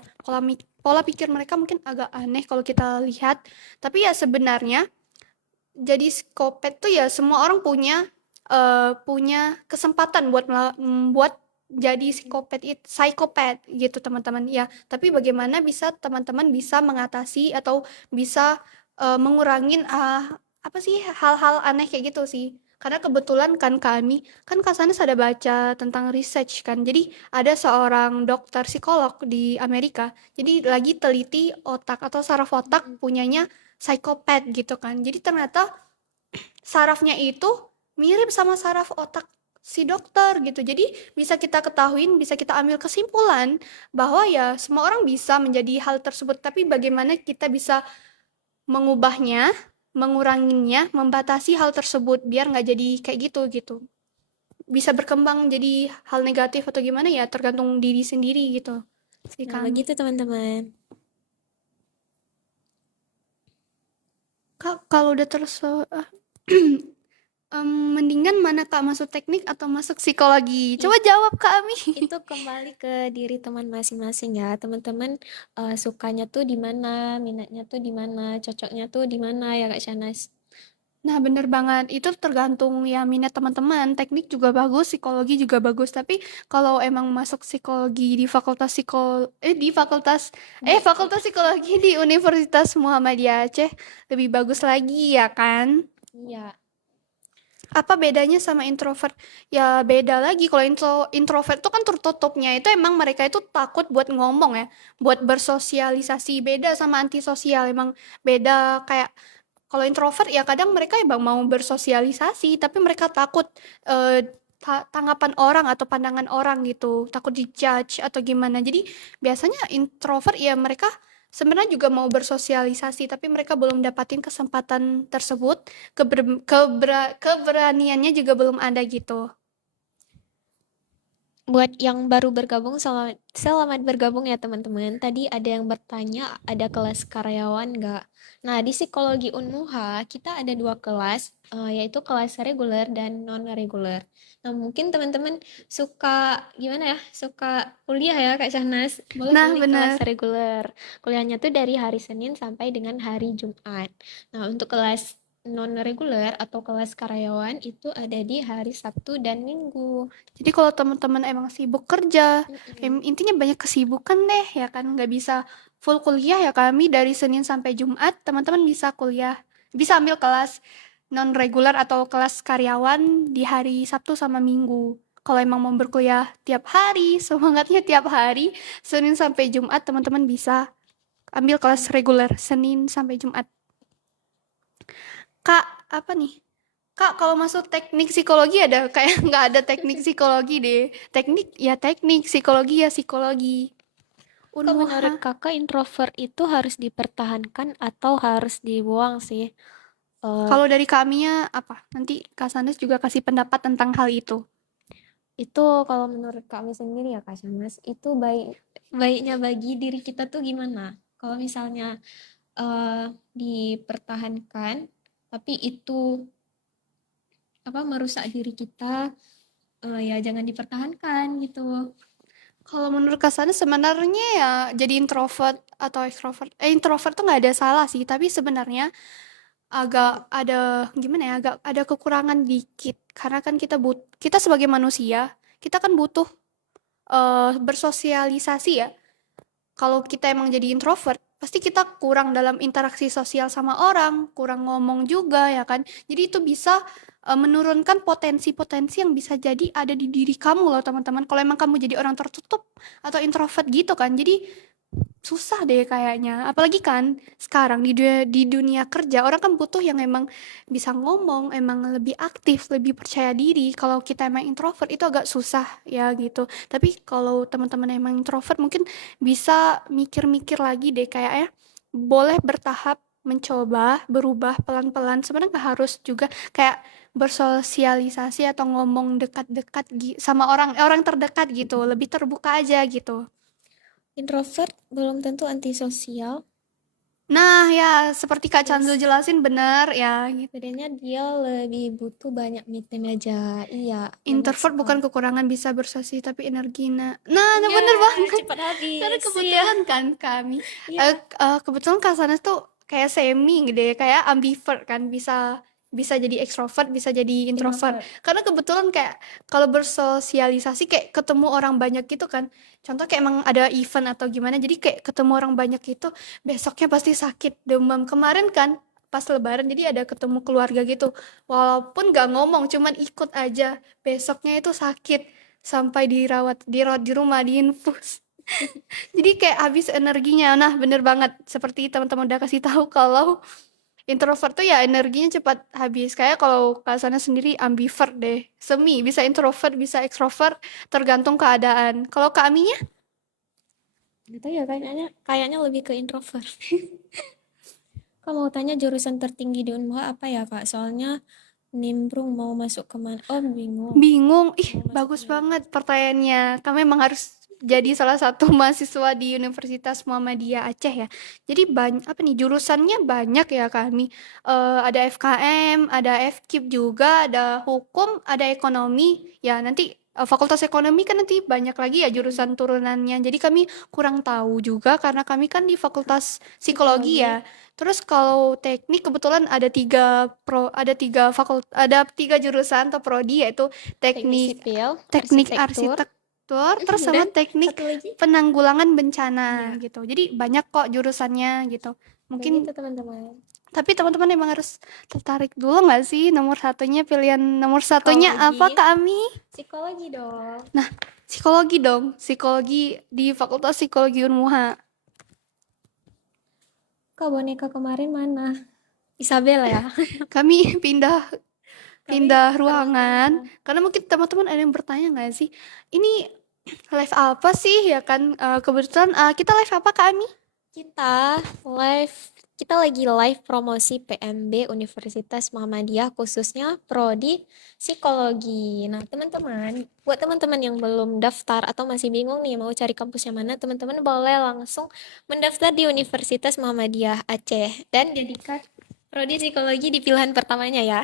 Pola pikir mereka mungkin agak aneh kalau kita lihat, tapi ya sebenarnya jadi psikopat tuh ya semua orang punya kesempatan buat jadi psikopat gitu teman-teman ya. Tapi bagaimana bisa teman-teman bisa mengatasi atau bisa mengurangin apa sih hal-hal aneh kayak gitu sih. Karena kebetulan kan kami kan Kak Sanes ada baca tentang research kan. Jadi ada seorang dokter psikolog di Amerika. Jadi lagi teliti otak atau saraf otak Mm-mm. punyanya psikopat gitu kan. Jadi ternyata sarafnya itu mirip sama saraf otak si dokter gitu. Jadi bisa kita ketahuin, bisa kita ambil kesimpulan bahwa ya semua orang bisa menjadi hal tersebut, tapi bagaimana kita bisa mengubahnya, menguranginya, membatasi hal tersebut biar nggak jadi kayak gitu gitu. Bisa berkembang jadi hal negatif atau gimana ya tergantung diri sendiri gitu sih Nah, kami. begitu teman-teman. Kak, kalau udah terus mendingan mana Kak, masuk teknik atau masuk psikologi? Coba It- jawab kami. itu kembali ke diri teman masing-masing ya. Teman-teman sukanya tuh di mana, minatnya tuh di mana, cocoknya tuh di mana ya Kak Shanas. Nah, bener banget. Itu tergantung ya minat teman-teman. Teknik juga bagus, psikologi juga bagus. Tapi kalau emang masuk psikologi di Di fakultas psikologi di Universitas Muhammadiyah Aceh lebih bagus lagi ya kan? iya. Apa bedanya sama introvert? Ya beda lagi. Kalau introvert tuh kan tertutupnya itu emang mereka itu takut buat ngomong ya, buat bersosialisasi. Beda sama antisosial. Emang beda kayak kalau introvert ya kadang mereka emang mau bersosialisasi, tapi mereka takut eh, tanggapan orang atau pandangan orang gitu, takut dijudge atau gimana. Jadi biasanya introvert ya mereka sebenarnya juga mau bersosialisasi, tapi mereka belum dapatin kesempatan tersebut, keberaniannya juga belum ada gitu. Buat yang baru bergabung, selamat bergabung ya teman-teman. Tadi ada yang bertanya, ada kelas karyawan nggak? Nah, di psikologi Unmuha, kita ada dua kelas, yaitu kelas reguler dan non-reguler. Nah, mungkin teman-teman suka, gimana ya, suka kuliah ya Kak Syahnas, boleh Nah, pilih kelas benar. reguler. Kuliahnya tuh dari hari Senin sampai dengan hari Jumat. Nah, untuk kelas non-reguler atau kelas karyawan itu ada di hari Sabtu dan Minggu. Jadi kalau teman-teman emang sibuk kerja, Mm-mm. intinya banyak kesibukan deh ya kan, nggak bisa full kuliah ya kami dari Senin sampai Jumat, teman-teman bisa kuliah, bisa ambil kelas non reguler atau kelas karyawan di hari Sabtu sama Minggu. Kalau emang mau berkuliah tiap hari, semangatnya tiap hari, Senin sampai Jumat teman-teman bisa ambil kelas reguler Senin sampai Jumat. Kak, apa nih? Kak, kalau masuk teknik psikologi ada kayak nggak ada teknik psikologi deh. Teknik ya teknik, psikologi ya psikologi. Kok Unmuha. menurut kakak introvert itu harus dipertahankan atau harus dibuang sih? Eh, Kalau dari kaminya apa? Nanti Kak Sanes juga kasih pendapat tentang hal itu. itu kalau menurut kami sendiri ya Kak Syahnas, itu baiknya bagi diri kita tuh gimana? Kalau misalnya dipertahankan, tapi itu apa merusak diri kita, ya jangan dipertahankan gitu. Kalau menurut Kak Sanes sebenarnya ya jadi introvert atau extrovert. Introvert tuh nggak ada salah sih, tapi sebenarnya agak ada gimana ya? Agak ada kekurangan dikit. Karena kan kita sebagai manusia, kita kan butuh bersosialisasi ya. Kalau kita emang jadi introvert, pasti kita kurang dalam interaksi sosial sama orang, kurang ngomong juga ya kan. Jadi itu bisa menurunkan potensi-potensi yang bisa jadi ada di diri kamu loh teman-teman. Kalau emang kamu jadi orang tertutup atau introvert gitu kan. Jadi susah deh kayaknya. Apalagi kan sekarang di dunia kerja orang kan butuh yang emang bisa ngomong, emang lebih aktif, lebih percaya diri. Kalau kita emang introvert itu agak susah ya gitu. Tapi kalau teman-teman emang introvert mungkin bisa mikir-mikir lagi deh kayaknya boleh bertahap mencoba berubah pelan-pelan. Sebenarnya nggak harus juga kayak bersosialisasi atau ngomong dekat-dekat sama orang orang terdekat gitu. Lebih terbuka aja gitu. Introvert belum tentu antisosial. Nah, ya seperti Kak Chanzo Yes. jelasin benar ya gitu. Bedanya dia lebih butuh banyak me time aja. Iya, benar Introvert bukan sekali. kekurangan bisa bersosial tapi energi. Nah, Iya, bener banget. cepat Karena habis. Iya, kebetulan kan kami, iya. kebetulan Kak Sanes tuh kayak semi gitu ya, kayak ambivert kan, bisa bisa jadi ekstrovert, bisa jadi introvert. Introvert. Karena kebetulan kayak kalau bersosialisasi kayak ketemu orang banyak gitu kan. Contoh kayak emang ada event atau gimana, jadi kayak ketemu orang banyak itu besoknya pasti sakit, demam. Kemarin kan pas lebaran jadi ada ketemu keluarga gitu. Walaupun gak ngomong, cuman ikut aja. Besoknya itu sakit sampai dirawat di rumah diinfus. Jadi kayak habis energinya. Nah, bener banget. Seperti teman-teman udah kasih tahu kalau introvert tuh ya energinya cepat habis. Kayak kalau Kak sendiri ambivert deh. Semi, bisa introvert, bisa ekstrovert, tergantung keadaan. Kalau Kak Aminya? Gitu ya kayaknya lebih ke introvert. Kak mau tanya jurusan tertinggi di Unmuha apa ya Kak? Soalnya nimbrung mau masuk kemana? Oh bingung. Bingung. Ih, Mau masuk bagus kemana? banget pertanyaannya. Kamu memang harus jadi salah satu mahasiswa di Universitas Muhammadiyah Aceh ya. Jadi banyak apa nih jurusannya banyak ya kami. Ada FKM, ada FKIP juga, ada hukum, ada ekonomi. Ya nanti Fakultas Ekonomi kan nanti banyak lagi ya Mm-mm. jurusan turunannya. Jadi kami kurang tahu juga karena kami kan di Fakultas Psikologi ya. Psikologi, Terus kalau teknik kebetulan ada tiga jurusan atau prodi yaitu teknik teknik sipil, teknik arsitektur, arsitektur terus sama dan teknik satu lagi. penanggulangan bencana Iya, gitu. Jadi banyak kok jurusannya gitu. begitu Mungkin teman-teman. tapi teman-teman emang harus tertarik dulu nggak sih nomor satunya pilihan nomor satunya apa Psikologi, Kak Ami? psikologi dong. Nah, psikologi dong. Psikologi di Fakultas Psikologi Unmuha. Kak boneka kemarin mana? Isabel ya. Kami pindah Kami pindah ke ruang ruangan tengah. karena mungkin teman-teman ada yang bertanya nggak sih ini live apa sih ya kan. Kebetulan kita live apa Kak Ami? Kita live kita lagi live promosi PMB Universitas Muhammadiyah khususnya prodi psikologi. Nah, teman-teman, buat teman-teman yang belum daftar atau masih bingung nih mau cari kampus yang mana, teman-teman boleh langsung mendaftar di Universitas Muhammadiyah Aceh dan jadikan prodi psikologi di pilihan pertamanya ya.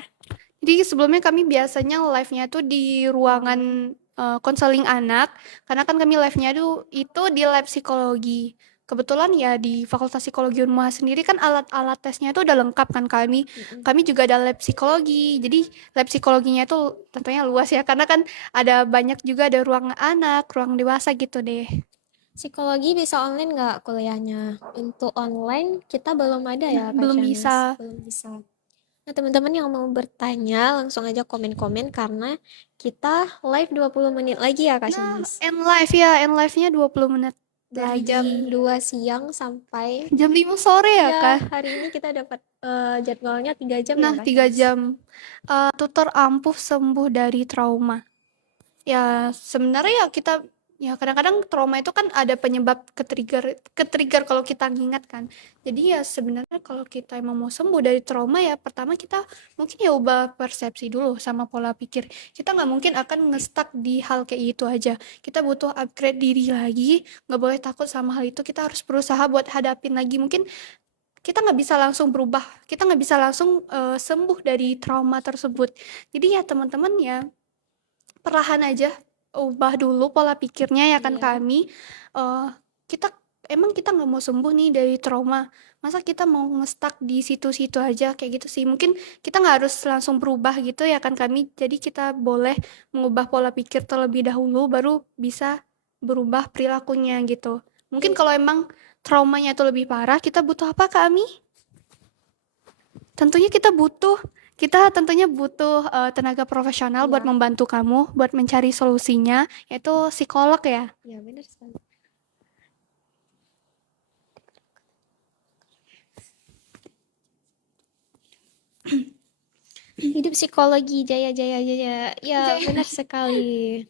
Jadi sebelumnya kami biasanya live-nya tuh di ruangan konseling anak, karena kan kami live-nya tuh itu di lab psikologi. Kebetulan ya di Fakultas Psikologi Unmuha sendiri kan alat-alat tesnya itu udah lengkap kan kami. Mm-mm. Kami juga ada lab psikologi. Jadi lab psikologinya itu tentunya luas ya, karena kan ada banyak juga ada ruang anak, ruang dewasa gitu deh. Psikologi bisa online nggak kuliahnya? Untuk online kita belum ada Nah, ya Kak belum Shanas, bisa. belum bisa. Nah, teman-teman yang mau bertanya langsung aja komen-komen karena kita live 20 menit lagi ya Kak Nah, Shanas. end live ya, end live-nya 20 menit Dari jam lagi. 2 siang sampai Jam 5 sore ya, ya Kak? hari ini kita dapat jadwalnya 3 jam ya Nah, Kak 3 Shanas. jam. Tutor ampuh sembuh dari trauma. Ya, sebenarnya ya kita ya kadang-kadang trauma itu kan ada penyebab ke-trigger kalau kita ngingat kan. Jadi ya sebenarnya kalau kita emang mau sembuh dari trauma ya pertama kita mungkin ya ubah persepsi dulu sama pola pikir. Kita nggak mungkin akan ngestak di hal kayak itu aja. Kita butuh upgrade diri lagi, nggak boleh takut sama hal itu. Kita harus berusaha buat hadapin lagi. Mungkin kita nggak bisa langsung berubah, kita nggak bisa langsung sembuh dari trauma tersebut. Jadi ya teman-teman ya perlahan aja ubah dulu pola pikirnya ya kan Iya. kami. Eh, kita emang kita nggak mau sembuh nih dari trauma. Masa kita mau ngestak di situ-situ aja kayak gitu sih. Mungkin kita nggak harus langsung berubah gitu ya kan kami. Jadi kita boleh mengubah pola pikir terlebih dahulu baru bisa berubah perilakunya gitu. Mungkin kalau emang traumanya itu lebih parah, kita butuh apa kami? Tentunya tentunya butuh tenaga profesional buat Iya, membantu kamu buat mencari solusinya, yaitu psikolog ya. iya benar sekali. Hidup psikologi jaya jaya jaya. Ya, benar sekali.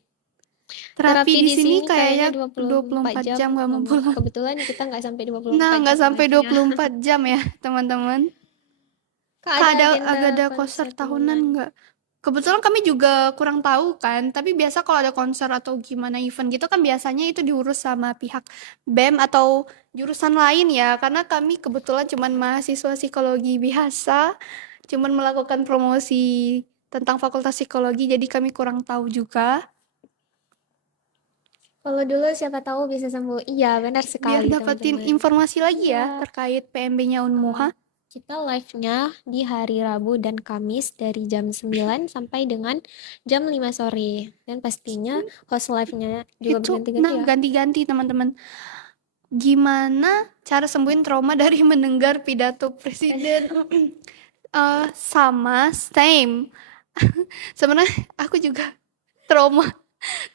Terapi Terapi di di sini sini kayaknya kayaknya 24 24 jam jam gak mau lama. pulang. Kebetulan kita nggak sampai Nah, 24 nggak jam sampai live-nya. 24 jam ya, teman-teman. Kak, Kak, ada ada agenda agenda konser konser tahunan tahunan. nggak? Kebetulan kami juga kurang tahu kan, tapi biasa kalau ada konser atau gimana event gitu kan biasanya itu diurus sama pihak BEM atau jurusan lain ya, karena kami kebetulan cuman mahasiswa psikologi biasa, cuman melakukan promosi tentang fakultas psikologi, jadi kami kurang tahu juga. Kalau dulu siapa tahu bisa sembuh. Iya, benar Biar sekali, dapetin teman-teman. informasi lagi ya Iya. terkait PMB-nya Unmuha. Kita live-nya di hari Rabu dan Kamis dari jam 9 sampai dengan jam 5 sore. Dan pastinya host live-nya juga Itu, berganti-ganti nah ya. ganti-ganti teman-teman. Gimana cara sembuhin trauma dari mendengar pidato presiden? Sama, same. Sebenarnya aku juga trauma.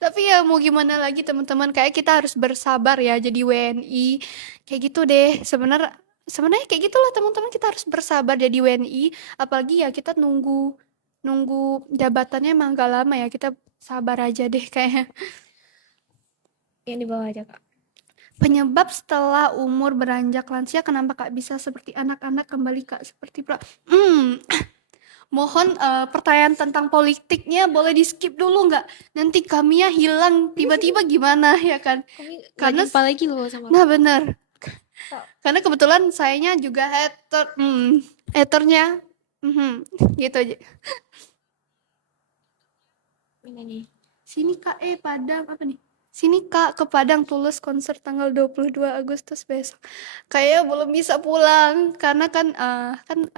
Tapi ya mau gimana lagi teman-teman, kayak kita harus bersabar ya jadi WNI. Kayak gitu deh. Sebenarnya kayak gitulah teman-teman, kita harus bersabar jadi WNI. Apalagi ya kita nunggu nunggu jabatannya emang gak lama ya. Kita sabar aja deh kayaknya. Yang di bawah aja, Kak. Penyebab setelah umur beranjak lansia, kenapa Kak bisa seperti anak-anak kembali Kak seperti Hmm, mohon pertanyaan tentang politiknya boleh di skip dulu nggak? Nanti kaminya hilang tiba-tiba gimana ya kan? Kami nggak Karena, jumpa lagi loh sama nah kakak. benar. Kak, Karena kebetulan sayanya juga haternya, gitu aja. ini nih. Sini Kak, Padang apa nih? Sini Kak ke Padang Tulus konser tanggal 22 Agustus besok. Kayak belum bisa pulang karena kan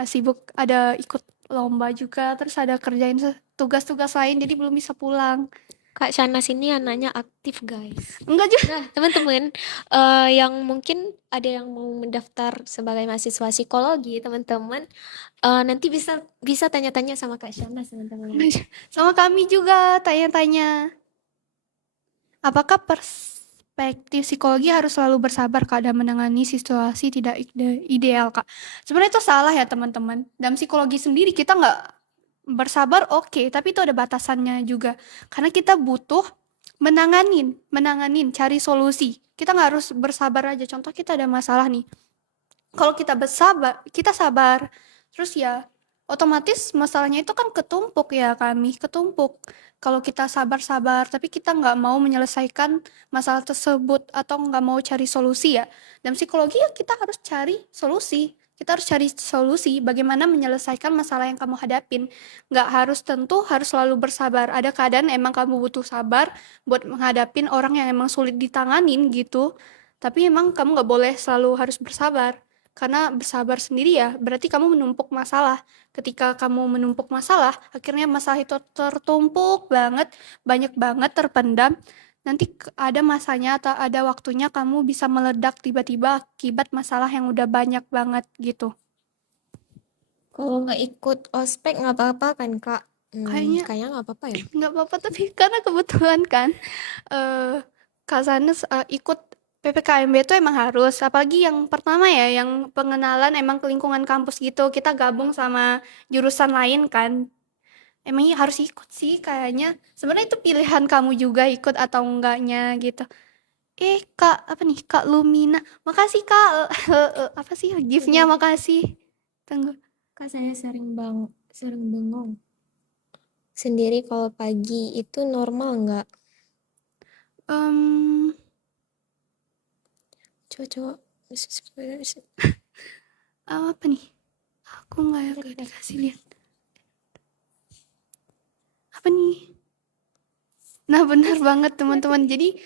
sibuk ada ikut lomba juga, terus ada kerjain tugas-tugas lain jadi belum bisa pulang. Kak Shanas ini anaknya aktif, guys. Enggak juga. Nah, teman-teman, yang mungkin ada yang mau mendaftar sebagai mahasiswa psikologi, teman-teman, nanti bisa bisa tanya-tanya sama Kak Shanas, teman-teman. Sama kami juga tanya-tanya. Apakah perspektif psikologi harus selalu bersabar Kak dalam menangani situasi tidak ideal Kak? Sebenarnya itu salah ya teman-teman. Dalam psikologi sendiri kita nggak bersabar oke, tapi itu ada batasannya juga. Karena kita butuh menanganin, cari solusi. Kita nggak harus bersabar aja. Contoh kita ada masalah nih. Kalau kita sabar. Terus ya otomatis masalahnya itu kan ketumpuk ya kami, ketumpuk. Kalau kita sabar-sabar, tapi kita nggak mau menyelesaikan masalah tersebut atau nggak mau cari solusi ya. Dan psikologi ya kita harus cari solusi. Kita harus cari solusi bagaimana menyelesaikan masalah yang kamu hadapin. Nggak harus tentu harus selalu bersabar. Ada keadaan emang kamu butuh sabar buat menghadapin orang yang emang sulit ditanganin gitu. Tapi emang kamu nggak boleh selalu harus bersabar. Karena bersabar sendiri ya, berarti kamu menumpuk masalah. Ketika kamu menumpuk masalah, akhirnya masalah itu tertumpuk banget, banyak banget terpendam. Nanti ada masanya atau ada waktunya kamu bisa meledak tiba-tiba akibat masalah yang udah banyak banget gitu. Kalau nggak ikut ospek nggak apa-apa kan, Kak? Kayaknya Kayaknya nggak apa-apa ya. nggak apa-apa, tapi karena kebetulan kan eh Kak Sanes ikut PPKMB itu emang harus, apalagi yang pertama ya, yang pengenalan emang ke lingkungan kampus gitu. Kita gabung sama jurusan lain kan. Emangnya harus ikut sih kayaknya. Sebenarnya itu pilihan kamu juga ikut atau enggaknya gitu. Kak, apa nih? Kak Lumina. Makasih Kak. Apa sih giftnya? Sebenarnya, Makasih. Tunggu. Kak, saya sering bengong. Sendiri kalau pagi itu normal nggak? Em, Coba-coba. apa nih? Aku nggak dikasih lihat. Apa nih? Nah, benar banget teman-teman. Jadi,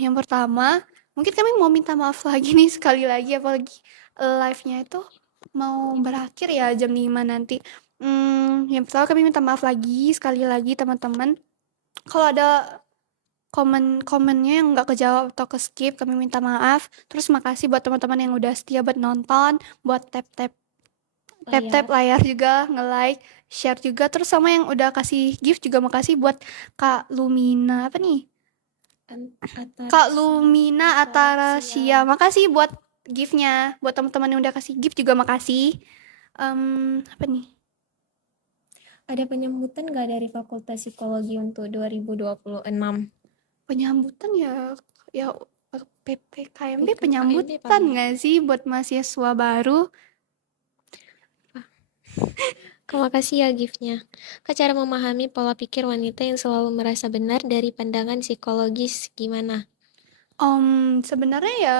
yang pertama, mungkin kami mau minta maaf lagi nih sekali lagi, apalagi live-nya itu mau berakhir ya jam 5 nanti. Yang pertama kami minta maaf lagi sekali lagi teman-teman. Kalau ada komen-komennya yang nggak kejawab atau ke skip, kami minta maaf. Terus makasih buat teman-teman yang udah setia buat nonton, buat tap-tap tap-tap Layar. layar juga, nge-like, share juga. Terus sama yang udah kasih gift juga makasih buat Kak Lumina. Apa nih? Kak Lumina Atarasia. Atarasia. Makasih buat giftnya. Buat teman-teman yang udah kasih gift juga makasih. Apa nih? Ada penyambutan nggak dari Fakultas Psikologi untuk 2026? Penyambutan ya, ya PPKMB PKKMB penyambutan paling. nggak sih buat mahasiswa baru? Terima kasih ya giftnya. Kak, cara memahami pola pikir wanita yang selalu merasa benar dari pandangan psikologis gimana? Sebenarnya ya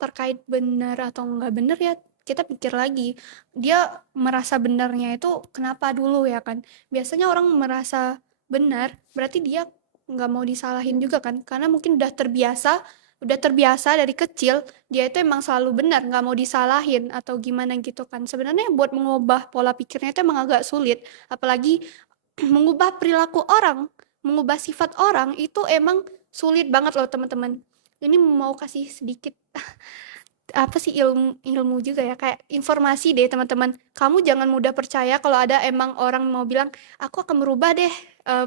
terkait benar atau nggak benar ya kita pikir lagi. Dia merasa benarnya itu kenapa dulu ya kan? Biasanya orang merasa benar, berarti dia nggak mau disalahin juga kan? Karena mungkin udah terbiasa dari kecil dia itu emang selalu benar, nggak mau disalahin atau gimana gitu kan? Sebenarnya buat mengubah pola pikirnya itu emang agak sulit, apalagi mengubah perilaku orang, mengubah sifat orang itu emang sulit banget loh teman-teman. Ini mau kasih sedikit apa sih ilmu ilmu juga ya kayak informasi deh teman-teman. Kamu jangan mudah percaya kalau ada emang orang mau bilang aku akan merubah deh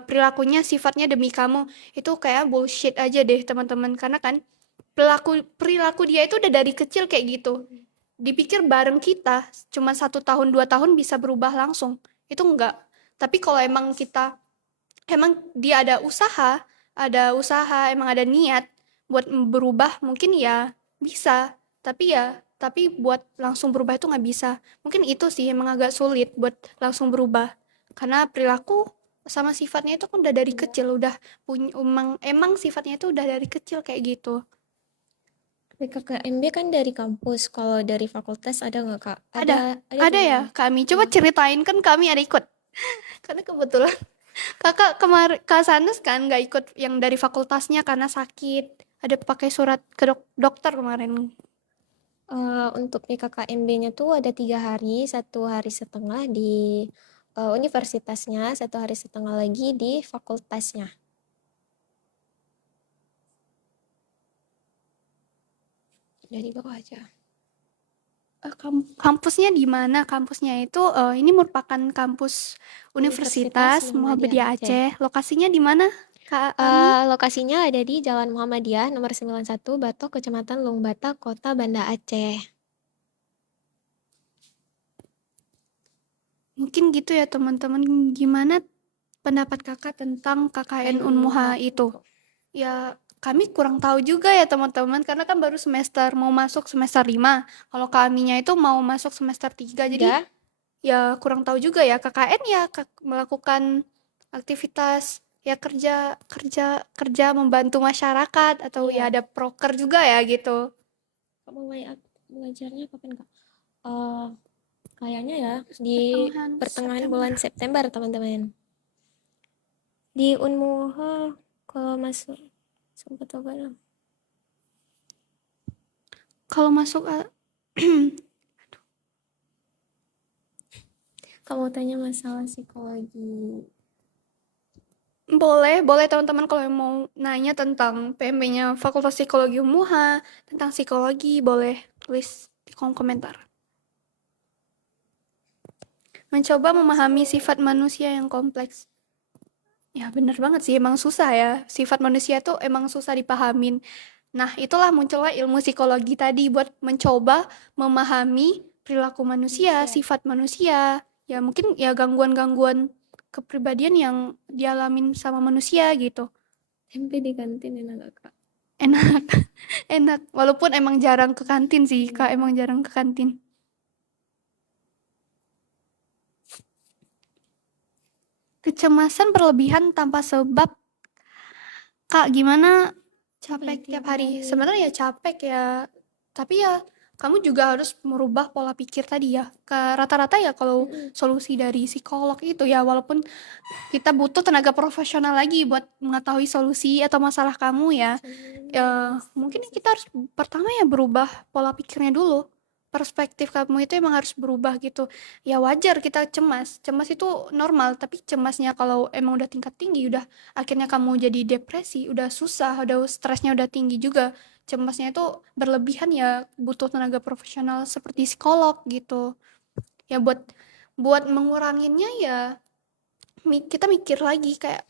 perilakunya sifatnya demi kamu. Itu kayak bullshit aja deh teman-teman karena kan perilaku perilaku dia itu udah dari kecil kayak gitu. Dipikir bareng kita cuma 1 tahun 2 tahun bisa berubah langsung. Itu enggak. Tapi kalau emang kita emang dia ada usaha, emang ada niat buat berubah, mungkin ya bisa. Tapi buat langsung berubah itu nggak bisa. Mungkin itu sih emang agak sulit buat langsung berubah. Karena perilaku sama sifatnya itu kan udah dari kecil, udah punya emang sifatnya itu udah dari kecil kayak gitu. PKKMB kan dari kampus, kalau dari fakultas ada nggak, Kak? Ada, Ada ada juga ya ya? kami. Coba Hmm. ceritain kan kami ada ikut. Karena kebetulan Kakak kemarin Kak Sanes kan nggak ikut yang dari fakultasnya karena sakit. Ada pakai surat ke dokter kemarin. Untuk PKKMB-nya tuh ada 3 hari, 1 hari setengah di universitasnya, 1 hari setengah lagi di fakultasnya. Dari bawah aja. Kampusnya di mana? Kampusnya itu ini merupakan kampus Universitas Universitas Muhammadiyah Muhammadiyah Aceh. Aceh. Lokasinya di mana, Kak Ami? Lokasinya ada di Jalan Muhammadiyah nomor 91 Batok, Kecamatan Lungbata, Kota Banda Aceh. Mungkin gitu ya teman-teman. Gimana pendapat kakak tentang KKN KKN Unmuha Unmuha itu? itu. Ya Kami kurang tahu juga ya teman-teman, karena kan baru mau masuk semester 5. Kalau kaminya itu mau masuk semester 3, jadi Tiga. ya kurang tahu juga ya. KKN ya melakukan aktivitas ya kerja kerja kerja membantu masyarakat, atau ya Iya. ada proker juga ya gitu. Kak mulai belajarnya kapan Kak? Eh, Kayaknya ya di Pertengahan pertengahan September. bulan September teman-teman. Di Unmuha kalau masuk sempat apa lah? Kalau masuk Kamu tanya masalah psikologi. boleh, boleh teman-teman kalau yang mau nanya tentang PMB-nya Fakultas Psikologi UMUHA, tentang psikologi, boleh tulis di kolom komentar. Mencoba memahami sifat manusia yang kompleks. Ya bener banget sih, emang susah ya. Sifat manusia tuh emang susah dipahamin. Nah, itulah munculnya ilmu psikologi tadi buat mencoba memahami perilaku manusia, Manusia. sifat manusia. Ya mungkin ya gangguan-gangguan kepribadian yang dialamin sama manusia gitu. Tempe di kantin enak gak Kak? Enak, enak. Walaupun emang jarang ke kantin sih, Kak, emang jarang ke kantin. Kecemasan berlebihan tanpa sebab. Kak, gimana capek tiap hari? Sebenarnya ya capek ya, tapi ya kamu juga harus merubah pola pikir tadi ya. Ke rata-rata ya kalau solusi dari psikolog itu ya, walaupun kita butuh tenaga profesional lagi buat mengetahui solusi atau masalah kamu ya. Mungkin kita harus pertama ya berubah pola pikirnya dulu. Perspektif kamu itu emang harus berubah gitu. Ya wajar kita cemas. Cemas itu normal, tapi cemasnya kalau emang udah tingkat tinggi, udah akhirnya kamu jadi depresi, udah susah, udah stresnya udah tinggi juga. Cemasnya itu berlebihan ya butuh tenaga profesional seperti psikolog gitu. Ya buat buat menguranginnya ya kita mikir lagi kayak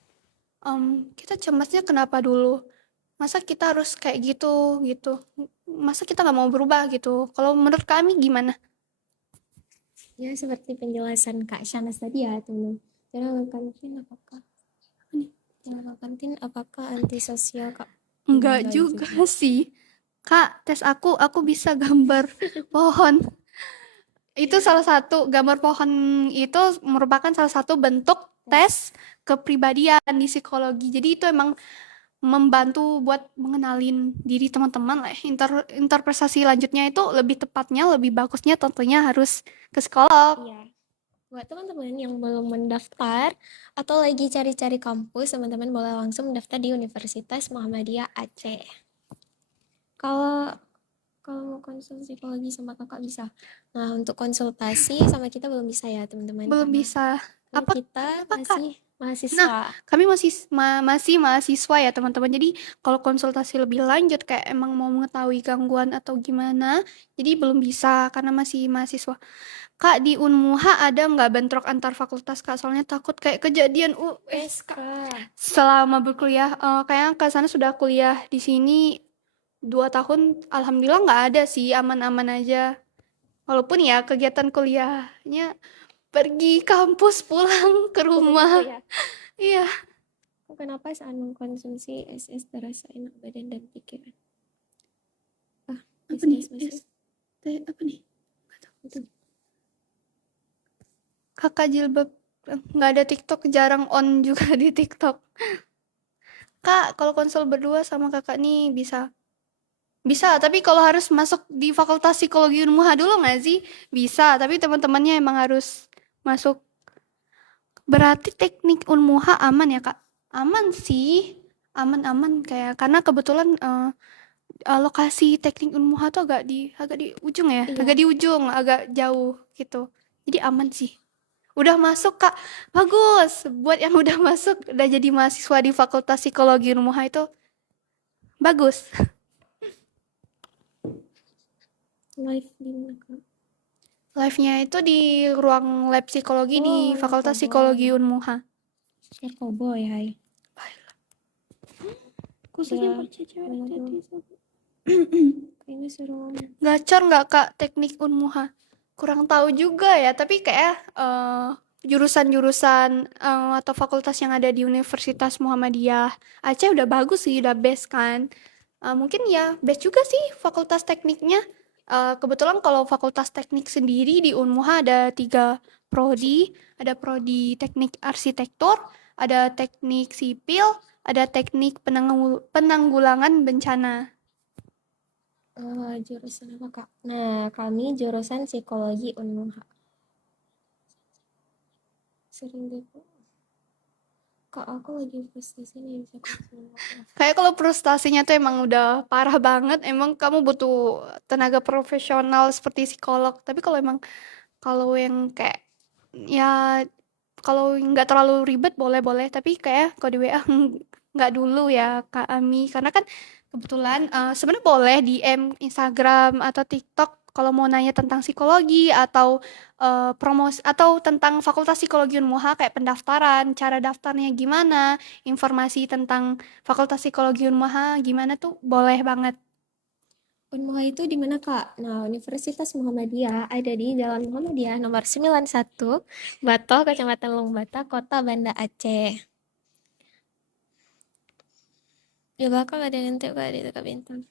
kita cemasnya kenapa dulu? Masa kita harus kayak gitu gitu? Masa kita nggak mau berubah gitu? Kalau menurut kami gimana? Ya seperti penjelasan Kak Shanas tadi ya teman. Cara kantin apakah? Cara kantin apakah antisosial Kak? Enggak Enggak juga juga. sih. Kak, tes aku bisa gambar pohon. Itu salah satu gambar pohon, itu merupakan salah satu bentuk tes kepribadian di psikologi. Jadi itu emang membantu buat mengenalin diri teman-teman lah. Interpretasi lanjutnya itu lebih tepatnya, lebih bagusnya tentunya harus ke psikolog. Iya. Buat teman-teman yang belum mendaftar atau lagi cari-cari kampus, teman-teman boleh langsung mendaftar di Universitas Muhammadiyah Aceh. Kalau kalau mau konsul psikologi sama kakak bisa. Nah, untuk konsultasi sama kita belum bisa ya, teman-teman, Belum karena bisa. Apa kita kenapa, Kak? masih Nah, mahasiswa. kami masih mahasiswa ya, teman-teman. Jadi, kalau konsultasi lebih lanjut kayak emang mau mengetahui gangguan atau gimana, jadi belum bisa karena masih mahasiswa. Kak, di Unmuha ada nggak bentrok antar fakultas, Kak? Soalnya takut kayak kejadian USK Kak. selama berkuliah. Kayaknya Kak sana sudah kuliah di sini 2 tahun. Alhamdulillah nggak ada sih, aman-aman aja. Walaupun ya kegiatan kuliahnya pergi kampus pulang ke Begitu rumah. ya. Iya. Kenapa saat mengkonsumsi SS terasa enak badan dan pikiran? Ah, Apa nih? SS Apa nih? itu. Kakak jilbab nggak ada TikTok, jarang on juga di TikTok. Kak, kalau konsul berdua sama kakak nih bisa. Bisa, tapi kalau harus masuk di Fakultas Psikologi Unmuha dulu nggak sih? Bisa, tapi teman-temannya emang harus masuk. Berarti teknik Unmuha aman ya, Kak? Aman sih. Aman-aman kayak karena kebetulan lokasi teknik Unmuha tuh agak di ujung ya, Iya. agak di ujung, agak jauh gitu. Jadi aman sih. Udah masuk, Kak. Bagus. Buat yang udah masuk, udah jadi mahasiswa di Fakultas Psikologi Unmuha itu bagus. Live di mana Kak? Live-nya itu di ruang lab psikologi di Oh, Fakultas Psikologi Unmuha. Cowboy, hai. Khususnya Udah, buat cewek kayaknya seru. Gacor nggak, Kak, teknik Unmuha? Kurang tahu juga ya, tapi kayak jurusan-jurusan atau fakultas yang ada di Universitas Muhammadiyah Aceh udah bagus sih, udah best kan. Mungkin ya best juga sih fakultas tekniknya. Kebetulan kalau fakultas teknik sendiri di Unmuha ada 3 prodi, ada prodi teknik arsitektur, ada teknik sipil, ada teknik penanggulangan bencana. Jurusan apa, Kak? Nah, kami jurusan psikologi Unmuha. Sering deh, Kak. Kak, aku lagi frustasi nih, bisa kasih maaf. Kayak kalau frustasinya tuh emang udah parah banget, emang kamu butuh tenaga profesional seperti psikolog. Tapi kalau yang kayak ya kalau nggak terlalu ribet boleh-boleh, tapi kayak kalau di WA nggak dulu ya Kak Ami, karena kan kebetulan sebenarnya boleh DM Instagram atau TikTok kalau mau nanya tentang psikologi atau promosi atau tentang Fakultas Psikologi Unmuha kayak pendaftaran, cara daftarnya gimana, informasi tentang Fakultas Psikologi Unmuha gimana tuh boleh banget. Unmuha itu di mana, Kak? Nah, Universitas Muhammadiyah ada di Jalan Muhammadiyah nomor 91, Batoh, Kecamatan Lumbata, Kota Banda Aceh. Di belakang ada nanti, Kak, di dekat bintang.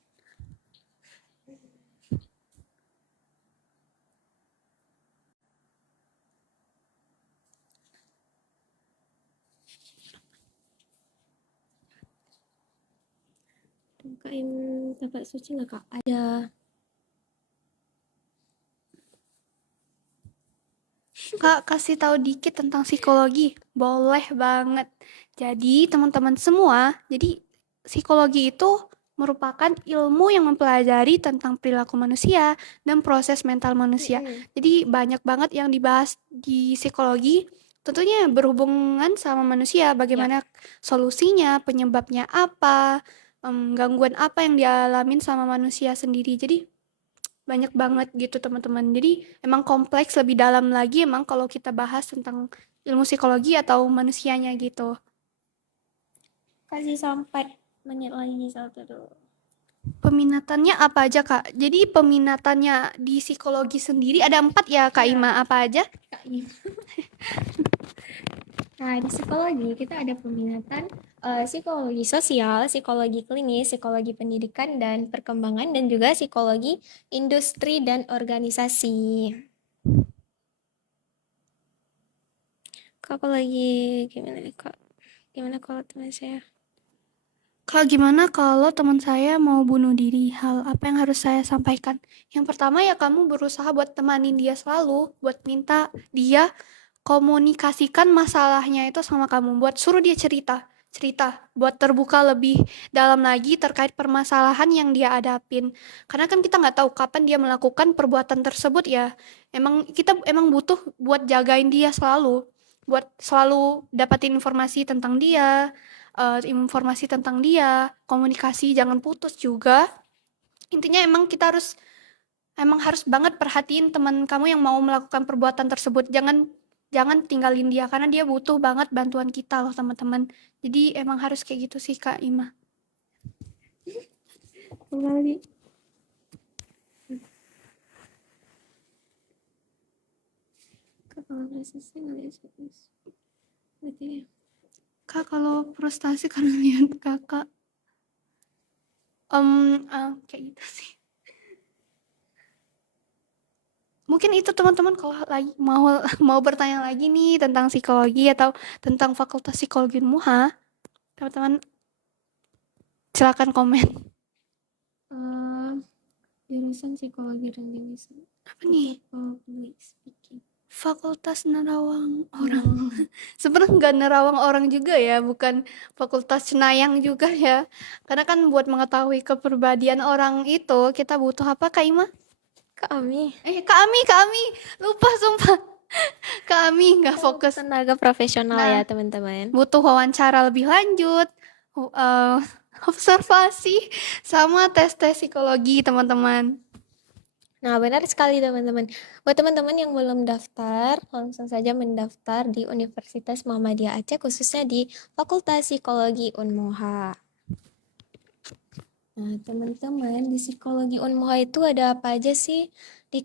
Bukain tempat suci nggak, Kak? Ada. Kak, kasih tahu dikit tentang psikologi. Boleh banget. Jadi, teman-teman semua, jadi psikologi itu merupakan ilmu yang mempelajari tentang perilaku manusia dan proses mental manusia. Mm-mm. Jadi, banyak banget yang dibahas di psikologi. Tentunya berhubungan sama manusia, Ya. bagaimana solusinya, penyebabnya apa, gangguan apa yang dialamin sama manusia sendiri. Jadi, banyak banget gitu teman-teman. Jadi emang kompleks lebih dalam lagi emang kalau kita bahas tentang ilmu psikologi atau manusianya gitu. Kasih sampai menit lagi satu dulu. Peminatannya apa aja Kak? Jadi peminatannya di psikologi sendiri ada 4 ya Kak Ya, Ima, apa aja? Kak. Nah, di psikologi kita ada peminatan psikologi sosial, psikologi klinis, psikologi pendidikan dan perkembangan, dan juga psikologi industri dan organisasi. Kak, aku lagi gimana nih, Kak? Gimana kalau teman saya? Kak, gimana kalau teman saya mau bunuh diri? Hal apa yang harus saya sampaikan? Yang pertama ya kamu berusaha buat temanin dia selalu, buat minta dia komunikasikan masalahnya itu sama kamu, buat suruh dia cerita, cerita, buat terbuka lebih dalam lagi terkait permasalahan yang dia hadapin. Karena kan kita nggak tahu kapan dia melakukan perbuatan tersebut ya. Kita emang butuh buat jagain dia selalu, buat selalu dapatin informasi tentang dia, komunikasi jangan putus juga. Intinya emang harus banget perhatiin teman kamu yang mau melakukan perbuatan tersebut. Jangan jangan tinggalin dia karena dia butuh banget bantuan kita loh teman-teman. Jadi emang harus kayak gitu sih Kak Ima. Kembali. Kak, kalau presisi nggak serius. Berarti Kak kalau frustasi karena lihat kakak kayak gitu sih. Mungkin itu teman-teman kalau lagi mau mau bertanya lagi nih tentang psikologi atau tentang Fakultas Psikologi Muha, teman-teman silakan komen. eh, jurusan psikologi dan desain. Apa nih? Public speaking. Fakultas nerawang orang. Oh. Sebenarnya nggak nerawang orang juga ya, bukan fakultas cenayang juga ya. Karena kan buat mengetahui kepribadian orang itu kita butuh apa Kak Ima? Kami Kak Ami, lupa sumpah. Kak Ami nggak fokus. tenaga profesional Nah, ya, teman-teman. butuh wawancara lebih lanjut, observasi, sama tes-tes psikologi teman-teman. Nah, benar sekali, teman-teman. Buat teman-teman yang belum daftar, langsung saja mendaftar di Universitas Muhammadiyah Aceh, khususnya di Fakultas Psikologi Unmuha. Nah, teman-teman, di Psikologi Unmuha itu ada apa aja sih? Di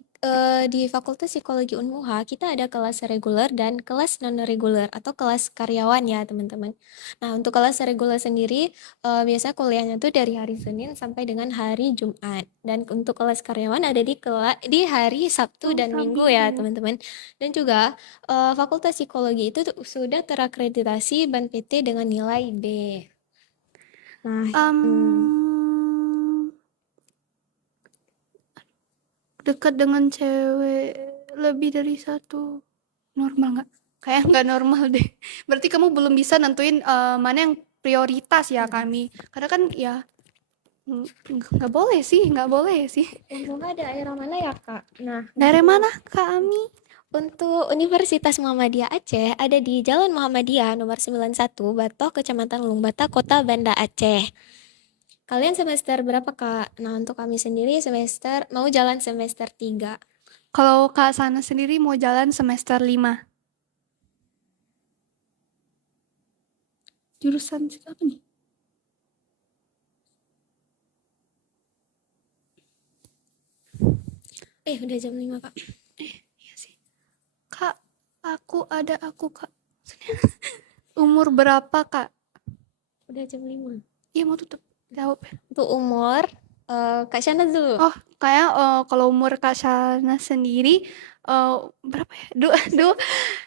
Di Fakultas Psikologi Unmuha, kita ada kelas reguler dan kelas non-reguler atau kelas karyawan ya, teman-teman. Nah, untuk kelas reguler sendiri, biasa kuliahnya tuh dari hari Senin sampai dengan hari Jumat. Dan untuk kelas karyawan ada di hari Sabtu Oh, dan Minggu ya, Sabtu. teman-teman. Dan juga, Fakultas Psikologi itu sudah terakreditasi BAN PT dengan nilai B. Nah, Um, dekat dengan cewek lebih dari satu normal nggak? Kayak nggak normal deh. Berarti kamu belum bisa nentuin mana yang prioritas ya kami. Karena kan ya nggak boleh sih, nggak boleh sih. Unmuha daerah mana ya, Kak? Nah, Dari mana kami? untuk Universitas Muhammadiyah Aceh ada di Jalan Muhammadiyah nomor 91 Batoh, Kecamatan Ulung Bata, Kota Banda Aceh. Kalian semester berapa, Kak? Nah, untuk kami sendiri mau jalan semester 3. Kalau Kak Sana sendiri mau jalan semester 5. Jurusan apa nih? Udah jam 5, Kak. Iya sih. Kak, aku Kak. Umur berapa Kak? Udah jam 5. Iya mau tutup. Jawab. Untuk umur, Kak Shana dulu. Oh, kayak kalau umur Kak Sana sendiri berapa ya?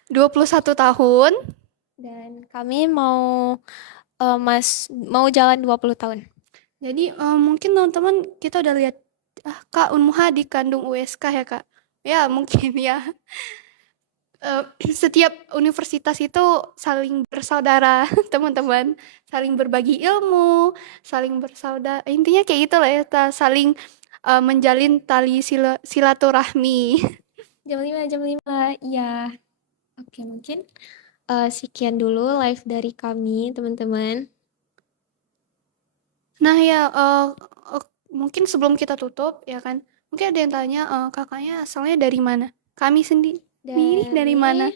21 tahun. Dan kami mau jalan 20 tahun. Jadi mungkin teman-teman kita udah lihat Kak Unmuha dikandung USK ya Kak. Ya mungkin ya. Setiap universitas itu saling bersaudara, teman-teman, saling berbagi ilmu, saling bersaudara. Intinya kayak gitu lah ya, saling menjalin tali silaturahmi. Jam 5. Iya. Oke, mungkin sekian dulu live dari kami, teman-teman. Nah ya, mungkin sebelum kita tutup ya kan, mungkin ada yang tanya kakaknya asalnya dari mana? Kami sendiri dari mana?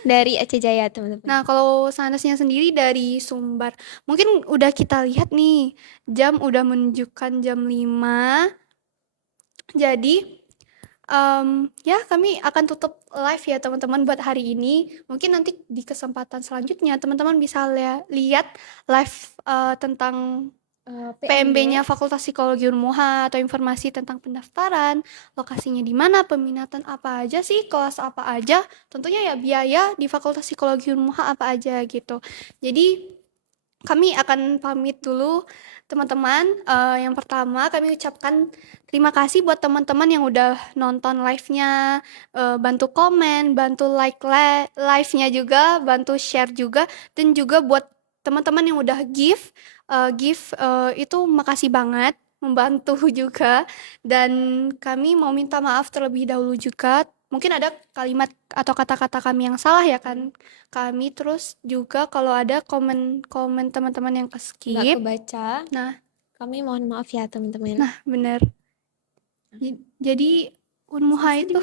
Dari Aceh Jaya, teman-teman. Nah, kalau sanasnya sendiri dari Sumbar. Mungkin udah kita lihat nih, jam udah menunjukkan jam 5. Jadi, ya kami akan tutup live ya teman-teman buat hari ini. Mungkin nanti di kesempatan selanjutnya teman-teman bisa lihat live tentang PMB-nya Fakultas Psikologi Unmuha atau informasi tentang pendaftaran, lokasinya di mana, peminatan apa aja sih, kelas apa aja, tentunya ya biaya di Fakultas Psikologi Unmuha apa aja gitu. Jadi kami akan pamit dulu teman-teman. Yang pertama kami ucapkan terima kasih buat teman-teman yang udah nonton live-nya, bantu komen, bantu like live-nya juga, bantu share juga, dan juga buat teman-teman yang udah itu makasih banget membantu juga, dan kami mau minta maaf terlebih dahulu juga. Mungkin ada kalimat atau kata-kata kami yang salah ya kan kami, terus juga kalau ada komen teman-teman yang ke Nggak skip. kebaca. Nah, Kami mohon maaf ya, teman-teman. nah bener. Jadi Unmuha itu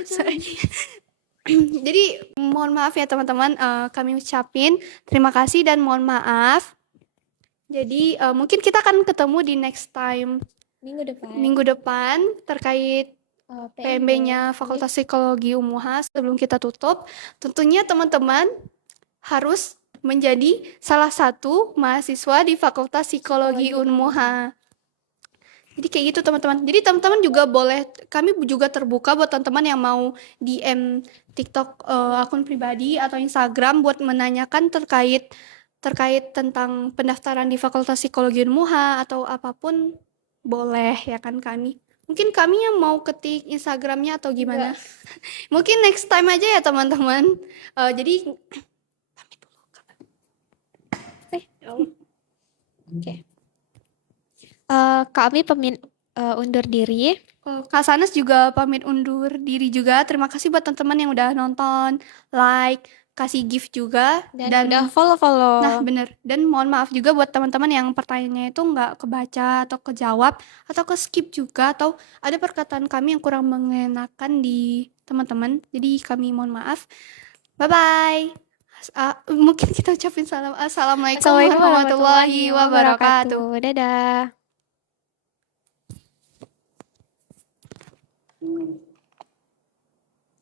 jadi mohon maaf ya teman-teman, kami ucapin terima kasih dan mohon maaf. Jadi mungkin kita akan ketemu di next time minggu depan terkait PMB-nya Fakultas Psikologi Unmuha. Sebelum kita tutup, tentunya teman-teman harus menjadi salah satu mahasiswa di Fakultas Psikologi Unmuha. Jadi kayak gitu teman-teman. Jadi teman-teman juga boleh, kami juga terbuka buat teman-teman yang mau DM TikTok akun pribadi atau Instagram buat menanyakan terkait tentang pendaftaran di Fakultas Psikologi Unmuha atau apapun, boleh ya kan kami. Mungkin kami yang mau ketik Instagramnya atau gimana. Mungkin next time aja ya teman-teman. Jadi pamit dulu. Oke. Kami undur diri. Kak Sanas juga pamit undur diri juga. Terima kasih buat teman-teman yang udah nonton, like, kasih gift juga. Dan udah follow-follow. Nah, bener. Dan mohon maaf juga buat teman-teman yang pertanyaannya itu nggak kebaca atau kejawab atau ke skip juga, atau ada perkataan kami yang kurang mengenakan di teman-teman. Jadi kami mohon maaf. Bye-bye. Mungkin kita ucapin salam. Assalamualaikum warahmatullahi wabarakatuh. Dadah.